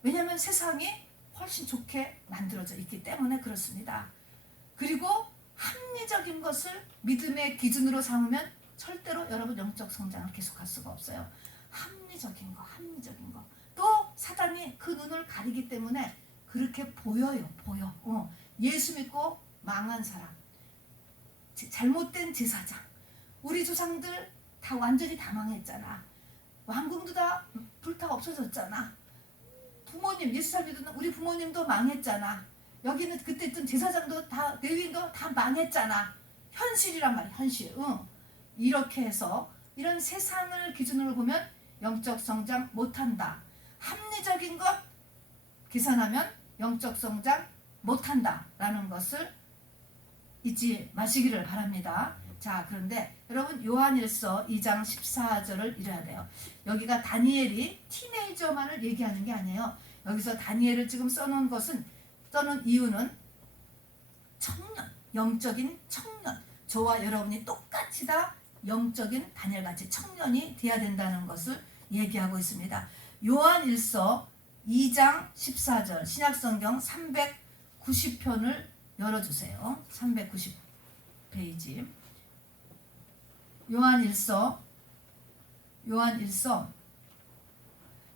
왜냐하면 세상이 훨씬 좋게 만들어져 있기 때문에 그렇습니다. 그리고 합리적인 것을 믿음의 기준으로 삼으면 절대로 여러분 영적 성장을 계속할 수가 없어요. 합리적인 거. 또 사단이 그 눈을 가리기 때문에 그렇게 보여. 예수 믿고 망한 사람, 잘못된 제사장, 우리 조상들 다 완전히 다 망했잖아. 왕궁도 다 불타 없어졌잖아. 부모님, 예수 잘 믿는 우리 부모님도 망했잖아. 여기는 그때 있던 제사장도 다, 레위인도 다 망했잖아. 현실이란 말이야, 현실. 이렇게 해서 이런 세상을 기준으로 보면 영적 성장 못한다. 합리적인 것 계산하면 영적 성장 못한다라는 것을 잊지 마시기를 바랍니다. 자, 그런데 여러분 요한일서 2장 14절을 읽어야 돼요. 여기가 다니엘이 티네이저만을 얘기하는 게 아니에요. 여기서 다니엘을 지금 써놓은 이유는 청년, 영적인 청년, 저와 여러분이 똑같이 다 영적인 다니엘같이 청년이 돼야 된다는 것을 얘기하고 있습니다. 요한일서 2장 14절 신약성경 390편을 열어주세요. 390페이지 요한일서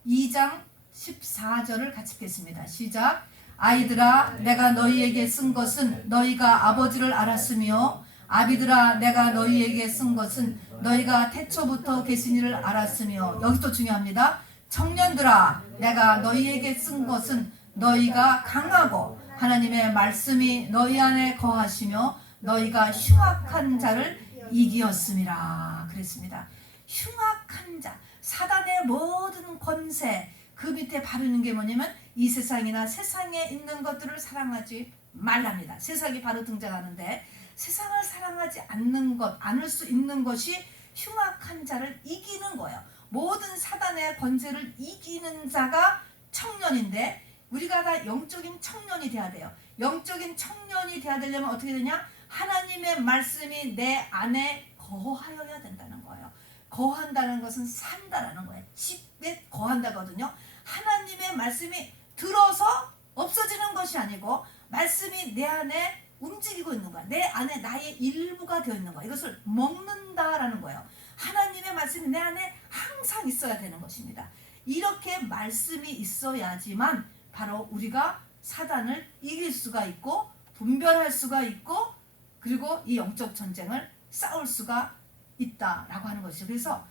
2장 14절을 같이 읽겠습니다. 시작. 아이들아, 내가 너희에게 쓴 것은 너희가 아버지를 알았으며 아비들아 내가 너희에게 쓴 것은 너희가 태초부터 계신 이를 알았으며, 여기서 중요합니다. 청년들아 내가 너희에게 쓴 것은 너희가 강하고 하나님의 말씀이 너희 안에 거하시며 너희가 흉악한 자를 이기었음이라 그랬습니다. 흉악한 자, 사단의 모든 권세, 그 밑에 바르는 게 뭐냐면 이 세상이나 세상에 있는 것들을 사랑하지 말랍니다. 세상이 바로 등장하는데, 세상을 사랑하지 않을 수 있는 것이 흉악한 자를 이기는 거예요. 모든 사단의 권세를 이기는 자가 청년인데, 우리가 다 영적인 청년이 돼야 돼요. 영적인 청년이 돼야 되려면 어떻게 되냐? 하나님의 말씀이 내 안에 거하여야 된다는 거예요. 거한다는 것은 산다라는 거예요. 집에 거한다거든요. 하나님의 말씀이 들어서 없어지는 것이 아니고 말씀이 내 안에 움직이고 있는 거야. 내 안에 나의 일부가 되어 있는 거야. 이것을 먹는다라는 거예요. 하나님의 말씀이 내 안에 항상 있어야 되는 것입니다. 이렇게 말씀이 있어야지만 바로 우리가 사단을 이길 수가 있고 분별할 수가 있고, 그리고 이 영적 전쟁을 싸울 수가 있다라고 하는 것이죠. 그래서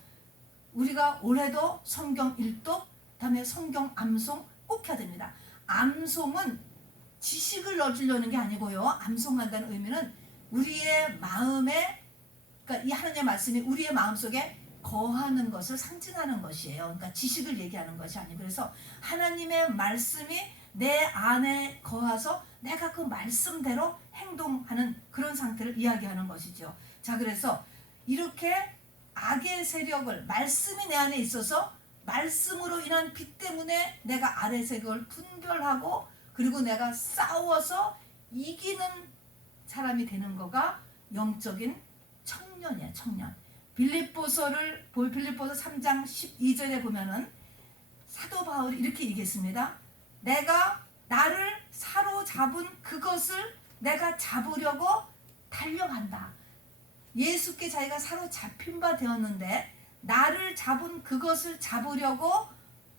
우리가 올해도 성경 일독, 그다음에 성경 암송 꼭 해야 됩니다. 암송은 지식을 얻으려는 게 아니고요. 암송한다는 의미는 우리의 마음에, 그러니까 이 하나님의 말씀이 우리의 마음속에 거하는 것을 상징하는 것이에요. 그러니까 지식을 얘기하는 것이 아니고, 그래서 하나님의 말씀이 내 안에 거하서 내가 그 말씀대로 행동하는 그런 상태를 이야기하는 것이죠. 자, 그래서 이렇게 악의 세력을, 말씀이 내 안에 있어서 말씀으로 인한 빛 때문에 내가 악의 세력을 분별하고, 그리고 내가 싸워서 이기는 사람이 되는 거가 영적인 청년이에요. 청년. 빌립보서 3장 12절에 보면은 사도 바울이 이렇게 얘기했습니다. 내가 나를 사로잡은 그것을 내가 잡으려고 달려간다. 예수께 자기가 사로잡힌 바 되었는데 나를 잡은 그것을 잡으려고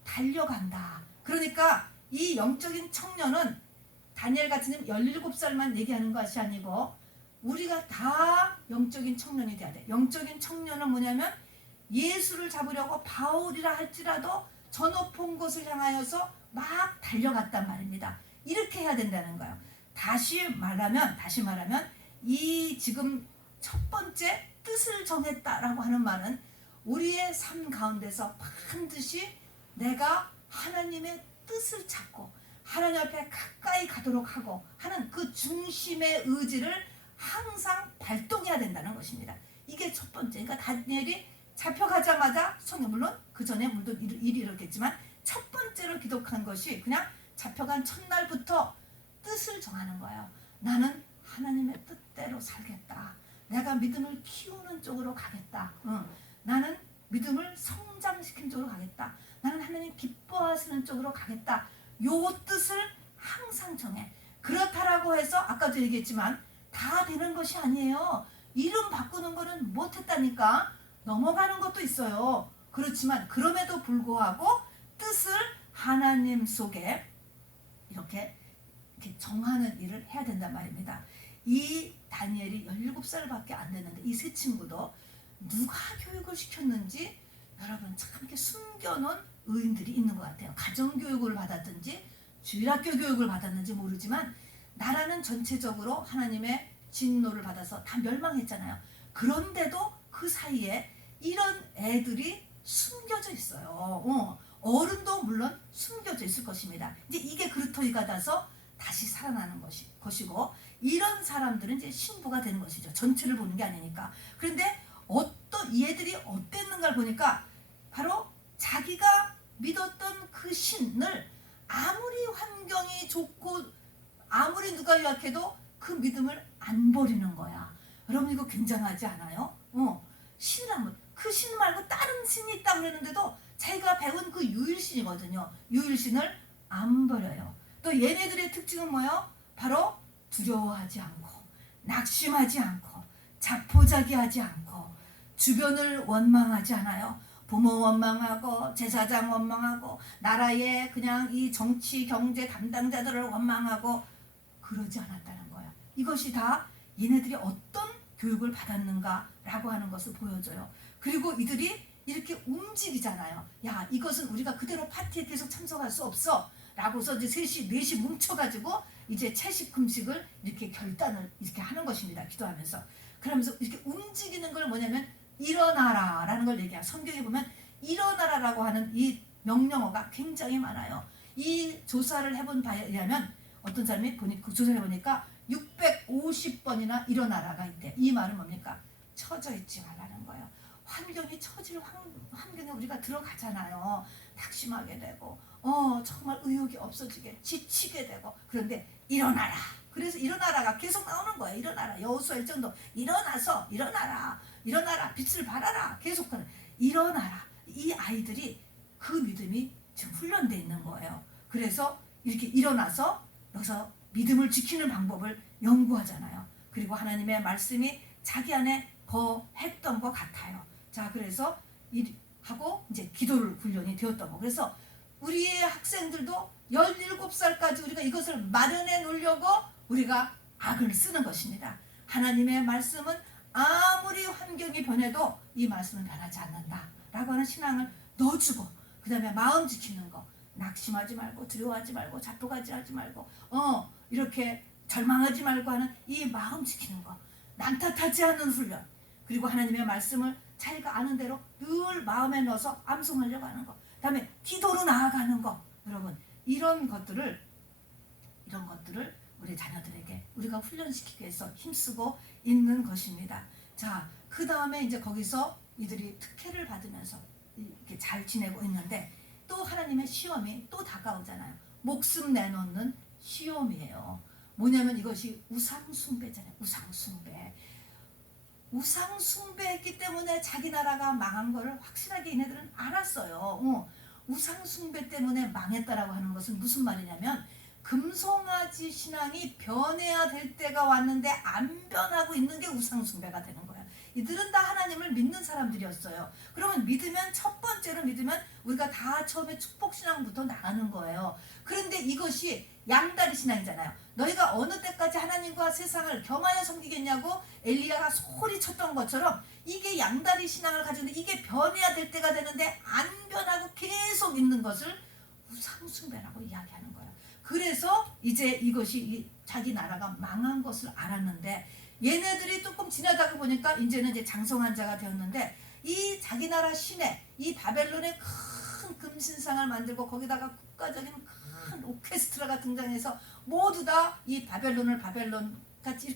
달려간다. 그러니까 이 영적인 청년은 다니엘 같은 17살만 얘기하는 것이 아니고 우리가 다 영적인 청년이 돼야 돼. 영적인 청년은 뭐냐면 예수를 잡으려고 바울이라 할지라도 저 높은 곳을 향하여서 막 달려갔단 말입니다. 이렇게 해야 된다는 거예요. 다시 말하면 이 지금 첫 번째 뜻을 정했다라고 하는 말은 우리의 삶 가운데서 반드시 내가 하나님의 뜻을 찾고 하나님 앞에 가까이 가도록 하고 하는 그 중심의 의지를 항상 발동해야 된다는 것입니다. 이게 첫 번째. 그러니까 다니엘이 잡혀가자마자 성경, 물론 그 전에 물론 일이 일었겠지만 첫 번째로 기록한 것이 그냥 잡혀간 첫날부터 뜻을 정하는 거예요. 나는 하나님의 뜻대로 살겠다. 내가 믿음을 키우는 쪽으로 가겠다. 나는 믿음을 성장시키는 쪽으로 가겠다. 나는 하나님 기뻐하시는 쪽으로 가겠다. 요 뜻을 항상 정해. 그렇다라고 해서 아까도 얘기했지만 다 되는 것이 아니에요. 이름 바꾸는 거는 못했다니까. 넘어가는 것도 있어요. 그렇지만 그럼에도 불구하고 뜻을 하나님 속에 이렇게 정하는 일을 해야 된단 말입니다. 이 다니엘이 17살밖에 안 됐는데 이 세 친구도 누가 교육을 시켰는지 여러분 참 이렇게 숨겨놓은 의인들이 있는 것 같아요. 가정교육을 받았든지 주일학교 교육을 받았는지 모르지만 나라는 전체적으로 하나님의 진노를 받아서 다 멸망했잖아요. 그런데도 그 사이에 이런 애들이 숨겨져 있어요. 어른도 물론 숨겨져 있을 것입니다. 이제 이게 그루터기가 돼서 다시 살아나는 것이고 이런 사람들은 이제 신부가 되는 것이죠. 전체를 보는 게 아니니까. 그런데 얘들이 어땠는가를 보니까 바로 자기가 믿었던 그 신을 아무리 환경이 좋고 아무리 누가 유학해도 그 믿음을 안 버리는 거야. 여러분 이거 굉장하지 않아요? 그 신 말고 다른 신이 있다고 그랬는데도 자기가 배운 그 유일신이거든요. 유일신을 안 버려요. 또 얘네들의 특징은 뭐예요? 바로 두려워하지 않고 낙심하지 않고 자포자기하지 않고 주변을 원망하지 않아요. 부모 원망하고 제사장 원망하고 나라의 그냥 이 정치 경제 담당자들을 원망하고 그러지 않았다는 거예요. 이것이 다 얘네들이 어떤 교육을 받았는가라고 하는 것을 보여줘요. 그리고 이들이 이렇게 움직이잖아요. 야, 이것은 우리가 그대로 파티에 계속 참석할 수 없어 라고서 이제 3시 4시 뭉쳐가지고 이제 채식 금식을 이렇게 결단을 이렇게 하는 것입니다. 기도하면서. 그러면서 이렇게 움직이는 걸 뭐냐면 일어나라 라는 걸 얘기해요. 성경에 보면 일어나라라고 하는 이 명령어가 굉장히 많아요. 이 조사를 해본 바에 의하면 어떤 사람이 그 조사를 해보니까 650번이나 일어나라가 있대. 이 말은 뭡니까? 처져 있지 말라는 거예요. 환경이 처질 환경에 우리가 들어가잖아요. 낙심하게 되고 정말 의욕이 없어지게 지치게 되고. 그런데 일어나라. 그래서 일어나라가 계속 나오는 거예요. 일어나라. 여호수아 1장도 일어나서 일어나라. 일어나라. 빛을 발하라. 계속 일어나라. 이 아이들이 그 믿음이 지금 훈련되어 있는 거예요. 그래서 이렇게 일어나서 여기서 믿음을 지키는 방법을 연구하잖아요. 그리고 하나님의 말씀이 자기 안에 거했던 것 같아요. 자, 그래서 하고 이제 기도를 훈련이 되었던 거. 그래서 우리의 학생들도 17살까지 우리가 이것을 마련해 놓으려고 우리가 악을 쓰는 것입니다. 하나님의 말씀은 아무리 환경이 변해도 이 말씀은 변하지 않는다 라고 하는 신앙을 넣어주고, 그 다음에 마음 지키는 거, 낙심하지 말고 두려워하지 말고 자포가지 하지 말고 이렇게 절망하지 말고 하는 이 마음 지키는 거, 난탓하지 않는 훈련, 그리고 하나님의 말씀을 자기가 아는 대로 늘 마음에 넣어서 암송하려고 하는 거, 그 다음에 기도로 나아가는 거. 여러분, 이런 것들을 우리 자녀들에게 우리가 훈련시키기 위해서 힘쓰고 있는 것입니다. 자, 그 다음에 이제 거기서 이들이 특혜를 받으면서 이렇게 잘 지내고 있는데 또 하나님의 시험이 또 다가오잖아요. 목숨 내놓는 시험이에요. 뭐냐면 이것이 우상숭배잖아요. 우상숭배했기 때문에 자기 나라가 망한 거를 확실하게 얘네들은 알았어요. 우상숭배 때문에 망했다라고 하는 것은 무슨 말이냐면 금송아지 신앙이 변해야 될 때가 왔는데 안 변하고 있는 게 우상숭배가 되는 거예요. 이들은 다 하나님을 믿는 사람들이었어요. 그러면 믿으면, 첫 번째로 믿으면 우리가 다 처음에 축복신앙부터 나가는 거예요. 그런데 이것이 양다리 신앙이잖아요. 너희가 어느 때까지 하나님과 세상을 겸하여 섬기겠냐고 엘리야가 소리쳤던 것처럼 이게 양다리 신앙을 가지고 있는데 이게 변해야 될 때가 되는데 안 변하고 계속 있는 것을 우상숭배라고 이야기하는 거예요. 그래서 이제 이것이 자기 나라가 망한 것을 알았는데 얘네들이 조금 지나다가 보니까 이제는 이제 장성한 자가 되었는데 이 자기 나라 시내, 이 바벨론의 큰 금신상을 만들고 거기다가 국가적인 큰 오케스트라가 등장해서 모두 다 이 바벨론 같이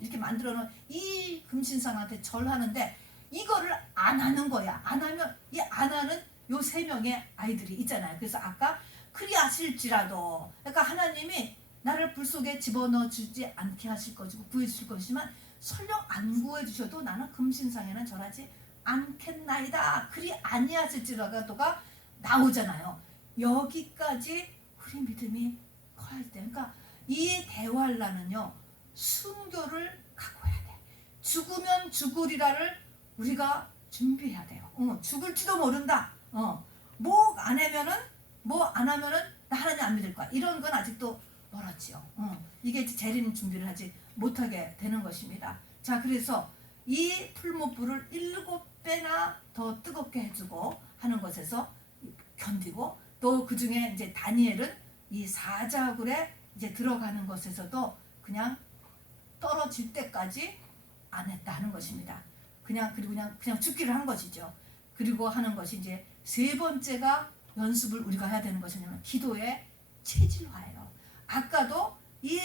이렇게 만들어 놓은 이 금신상한테 절하는데 이거를 안 하는 거야. 안 하면 안 하는 요 3명의 아이들이 있잖아요. 그래서 아까 그리하실지라도, 그러니까 하나님이 나를 불 속에 집어넣어 주지 않게 하실 것이고 구해 주실 것이지만 설령 안 구해 주셔도 나는 금신상에는 절하지 않겠나이다. 그리 아니하실지라도가 나오잖아요. 여기까지 우리 믿음이 커야 돼. 그러니까 이 대활란은요, 순교를 각오해야 돼. 죽으면 죽으리라를 우리가 준비해야 돼요. 죽을지도 모른다. 뭐 안 하면은 나 하나님 안 믿을 거야. 이런 건 아직도 멀었지요. 이게 재림 준비를 하지 못하게 되는 것입니다. 자, 그래서 이 풀무불을 7배나 더 뜨겁게 해주고 하는 것에서 견디고, 또 그 중에 이제 다니엘은 이 사자굴에 이제 들어가는 것에서도 그냥 떨어질 때까지 안 했다 하는 것입니다. 그냥 죽기를 한 것이죠. 그리고 하는 것이 이제 3번째가 연습을 우리가 해야 되는 것이냐면 기도의 체질화예요. 아까도 이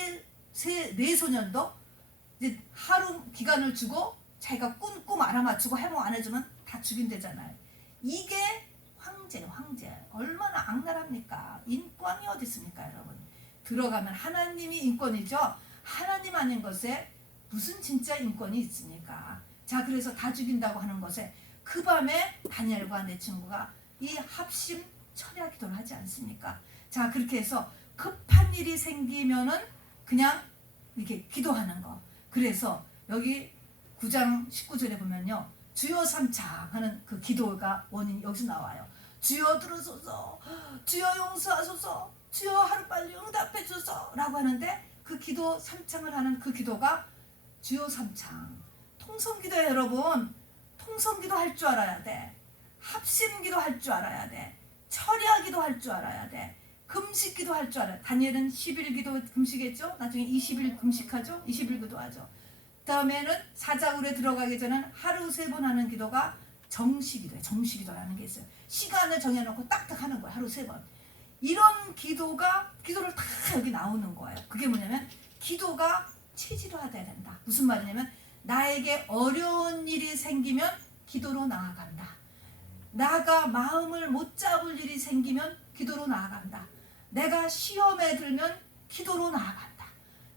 4 소년도 이제 하루 기간을 주고 자기가 꿈 알아맞추고 해몽 안 해주면 다 죽인대잖아요. 이게 황제 얼마나 악랄합니까? 인권이 어디 있습니까, 여러분? 들어가면 하나님이 인권이죠. 하나님 아닌 것에 무슨 진짜 인권이 있습니까? 자, 그래서 다 죽인다고 하는 것에 그 밤에 다니엘과 내 친구가 이 합심 철야 기도를 하지 않습니까? 자, 그렇게 해서 급한 일이 생기면은 그냥 이렇게 기도하는 거. 그래서 여기 9장 19절에 보면요, 주여 삼창 하는 그 기도가 원인이 여기서 나와요. 주여 들으소서, 주여 용서하소서, 주여 하루빨리 응답해 주소서 라고 하는데 그 기도 삼창을 하는 그 기도가 주여 삼창, 통성기도에 여러분, 통성기도 할 줄 알아야 돼. 합심기도 할 줄 알아야 돼. 철야기도 할 줄 알아야 돼. 금식기도 할 줄 알아야 돼. 다니엘은 10일 기도 금식했죠. 나중에 20일 금식하죠. 20일 기도하죠. 다음에는 사자굴에 들어가기 전에 하루 3번 하는 기도가 정시기도예요. 정시기도라는 게 있어요. 시간을 정해놓고 딱딱 하는 거예요. 하루 3번. 이런 기도를 다 여기 나오는 거예요. 그게 뭐냐면 기도가 체질화돼야 된다. 무슨 말이냐면 나에게 어려운 일이 생기면 기도로 나아간다. 나가 마음을 못 잡을 일이 생기면 기도로 나아간다. 내가 시험에 들면 기도로 나아간다.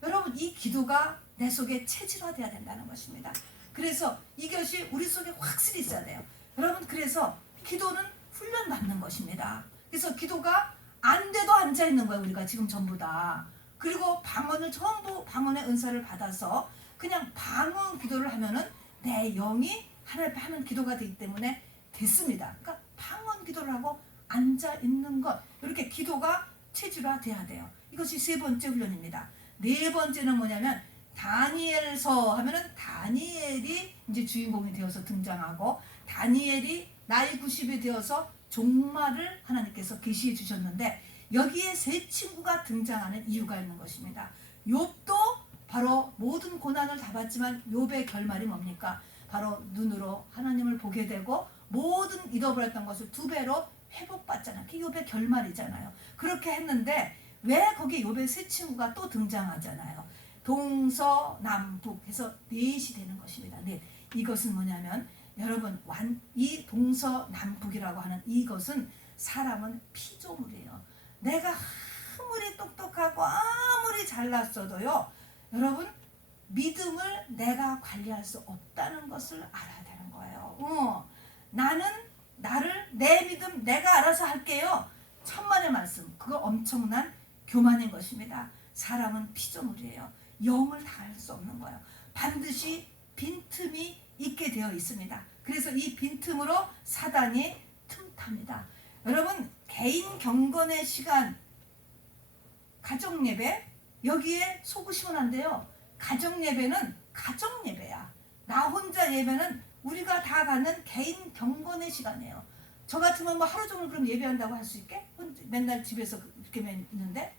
여러분, 이 기도가 내 속에 체질화돼야 된다는 것입니다. 그래서 이것이 우리 속에 확실히 있어야 돼요. 여러분, 그래서 기도는 훈련받는 것입니다. 그래서 기도가 안 돼도 앉아 있는 거예요. 우리가 지금 전부 다. 그리고 방언을 전부 방언의 은사를 받아서 그냥 방언 기도를 하면은 내 영이 하나님 하는 기도가 되기 때문에 됐습니다. 그러니까 방언 기도를 하고 앉아 있는 것, 이렇게 기도가 체질화돼야 돼요. 이것이 3번째 훈련입니다. 4번째는 뭐냐면 다니엘서 하면은 다니엘이 이제 주인공이 되어서 등장하고, 다니엘이 나이 90이 되어서 종말을 하나님께서 계시해 주셨는데 여기에 세 친구가 등장하는 이유가 있는 것입니다. 욥도 바로 모든 고난을 다 받지만 욥의 결말이 뭡니까? 바로 눈으로 하나님을 보게 되고 모든 잃어버렸던 것을 2배로 회복받잖아요. 그게 욥의 결말이잖아요. 그렇게 했는데 왜 거기 욥의 세 친구가 또 등장하잖아요. 동서남북 해서 넷이 되는 것입니다. 넷. 이것은 뭐냐면 여러분, 이 동서남북이라고 하는 이것은 사람은 피조물이에요. 내가 아무리 똑똑하고 아무리 잘났어도요, 여러분, 믿음을 내가 관리할 수 없다는 것을 알아야 되는 거예요. 나는 내 믿음 내가 알아서 할게요. 천만의 말씀. 그거 엄청난 교만인 것입니다. 사람은 피조물이에요. 영을 다 할 수 없는 거예요. 반드시 빈틈이 있게 되어 있습니다. 그래서 이 빈틈으로 사단이 틈탑니다. 여러분, 개인 경건의 시간, 가정예배, 여기에 속으시면 안 돼요. 가정예배는 가정예배야. 나 혼자 예배는 우리가 다 갖는 개인 경건의 시간이에요. 저 같으면 뭐 하루 종일 그럼 예배한다고 할 수 있게? 맨날 집에서 이렇게 있는데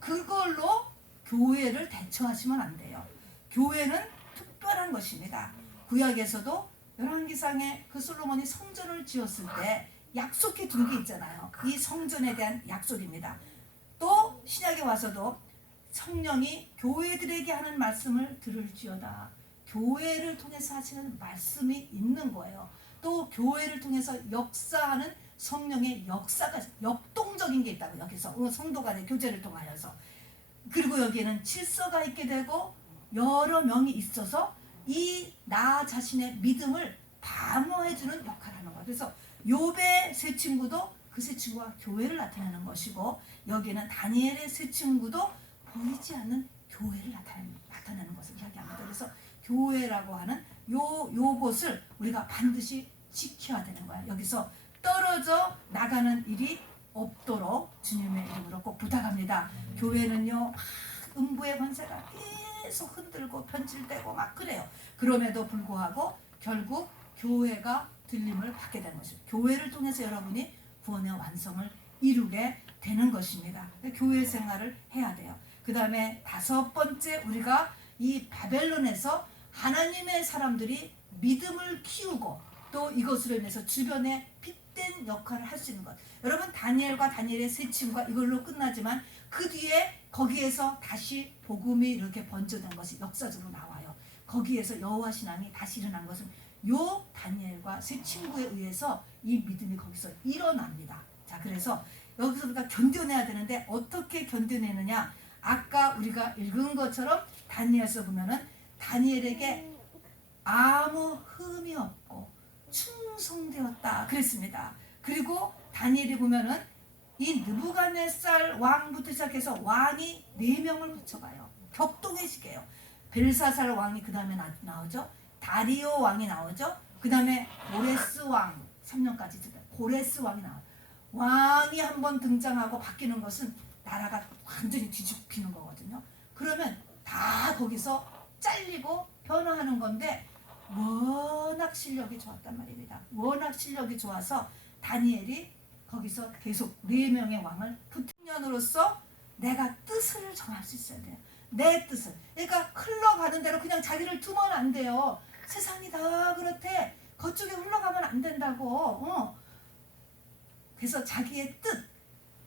그걸로 교회를 대처하시면 안 돼요. 교회는 특별한 것입니다. 구약에서도 열왕기상에 그 솔로몬이 성전을 지었을 때 약속해 둔 게 있잖아요. 이 성전에 대한 약속입니다. 또 신약에 와서도 성령이 교회들에게 하는 말씀을 들을지어다. 교회를 통해서 하시는 말씀이 있는 거예요. 또 교회를 통해서 역사하는 성령의 역사가 역동적인 게 있다고, 여기서 성도 간의 교제를 통하여서. 그리고 여기에는 질서가 있게 되고 여러 명이 있어서 이 나 자신의 믿음을 방어해주는 역할을 하는 거예요. 그래서 욥의 세 친구도 그 세 친구가 교회를 나타내는 것이고, 여기는 다니엘의 세 친구도 보이지 않는 교회를 나타내는 것을 이야기합니다. 그래서 교회라고 하는 요것을 우리가 반드시 지켜야 되는 거야. 여기서 떨어져 나가는 일이 없도록 주님의 이름으로 꼭 부탁합니다. 교회는요, 음부의 권세가 계속 흔들고 편질되고 막 그래요. 그럼에도 불구하고 결국 교회가 들림을 받게 되는 것입니다. 교회를 통해서 여러분이 구원의 완성을 이루게 되는 것입니다. 교회 생활을 해야 돼요. 그 다음에 5번째, 우리가 이 바벨론에서 하나님의 사람들이 믿음을 키우고 또 이것으로 인해서 주변에 핏된 역할을 할 수 있는 것. 여러분, 다니엘과 다니엘의 세 친구가 이걸로 끝나지만 그 뒤에 거기에서 다시 복음이 이렇게 번져된 것이 역사적으로 나와요. 거기에서 여호와 신앙이 다시 일어난 것은 요 다니엘과 세 친구에 의해서 이 믿음이 거기서 일어납니다. 자, 그래서 여기서 우리가 견뎌내야 되는데 어떻게 견뎌내느냐? 아까 우리가 읽은 것처럼 다니엘서 보면은 다니엘에게 아무 흠이 없고 충성되었다 그랬습니다. 그리고 다니엘이 보면은 이 느부갓네살 왕부터 시작해서 왕이 4명을 붙여가요. 격동해지게요. 벨사살 왕이 그 다음에 나오죠. 다리오 왕이 나오죠. 그 다음에 고레스 왕 3년까지 고레스 왕이 나와요. 왕이 한번 등장하고 바뀌는 것은 나라가 완전히 뒤집히는 거거든요. 그러면 다 거기서 잘리고 변화하는 건데 워낙 실력이 좋았단 말입니다. 워낙 실력이 좋아서 다니엘이 거기서 계속 4명의 왕을 부통령으로서 내가 뜻을 정할 수 있어야 돼요. 내 뜻을. 그러니까 흘러가는 대로 그냥 자기를 두면 안 돼요. 세상이 다 그렇대. 그쪽에 흘러가면 안 된다고. 그래서 자기의 뜻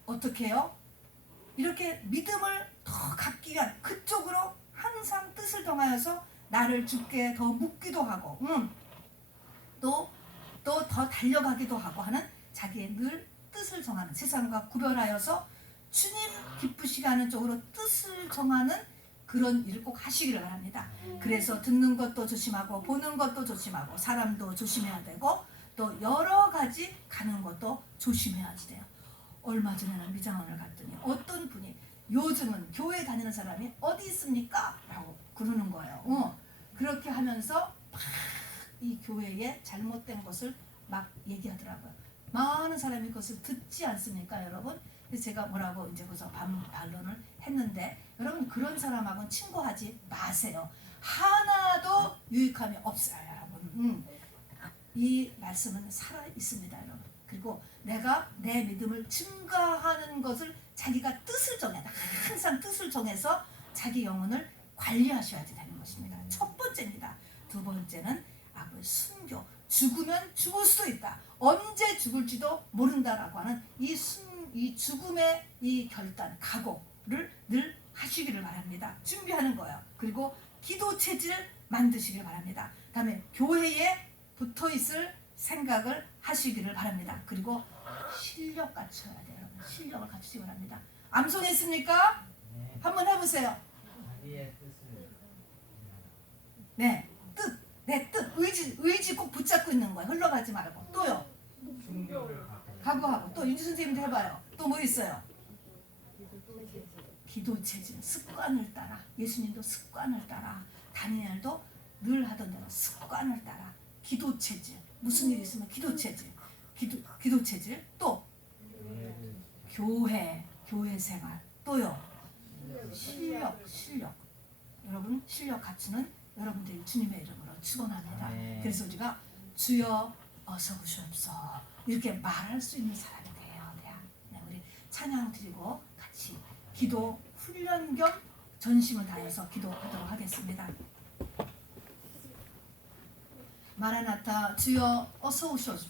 어떻게 해요? 이렇게 믿음을 더 갖기 위한 그쪽으로 항상 뜻을 정하여서 나를 주께 더 묻기도 하고 또 더 달려가기도 하고 하는 자기의 늘 뜻을 정하는, 세상과 구별하여서 주님 기쁘시게 하는 쪽으로 뜻을 정하는 그런 일을 꼭 하시기를 바랍니다. 그래서 듣는 것도 조심하고 보는 것도 조심하고 사람도 조심해야 되고 또 여러 가지 가는 것도 조심해야 돼요. 얼마 전에는 미장원을 갔더니 어떤 분이 요즘은 교회 다니는 사람이 어디 있습니까? 라고 그러는 거예요. 그렇게 하면서 막 이 교회에 잘못된 것을 막 얘기하더라고요. 많은 사람이 그것을 듣지 않습니까, 여러분? 그래서 제가 뭐라고 이제 그래서 반론을 했는데, 여러분 그런 사람하고는 친구하지 마세요. 하나도 유익함이 없어요, 여러분. 이 말씀은 살아 있습니다, 여러분. 그리고 내가 내 믿음을 증가하는 것을 자기가 뜻을 정해, 항상 뜻을 정해서 자기 영혼을 관리하셔야 되는 것입니다. 첫 번째입니다. 두 번째는 순교. 죽으면 죽을 수도 있다. 언제 죽을지도 모른다라고 하는 이 죽음의 이 결단, 각오를 늘 하시기를 바랍니다. 준비하는 거예요. 그리고 기도 체질을 만드시길 바랍니다. 다음에 교회에 붙어 있을 생각을 하시기를 바랍니다. 그리고 실력 갖춰야 돼요. 여러분. 실력을 갖추시기 바랍니다. 암송했습니까? 한번 해보세요. 자기의 뜻을 네, 뜻, 내 뜻, 의지 꼭 붙잡고 있는 거예요. 흘러가지 말고. 또요. 순교를 각오하고. 또 윤지 선생님도 해봐요. 또 뭐 있어요? 기도 체질, 습관을 따라. 예수님도 습관을 따라. 다니엘도 늘 하던 대로 습관을 따라. 기도 체질. 무슨 일이 있으면 기도 체질. 기도 체질. 또 교회 생활. 또요. 실력. 여러분 실력 갖추는 여러분들이 주님의 이름으로 축원합니다. 그래서 우리가 주여 어서 오시옵소서 이렇게 말할 수 있는 사람이 돼야 돼요. 네, 우리 찬양 드리고 같이 기도 훈련 겸 전심을 다해서 기도하도록 하겠습니다. 마라나타 주여 어서 오시옵소서.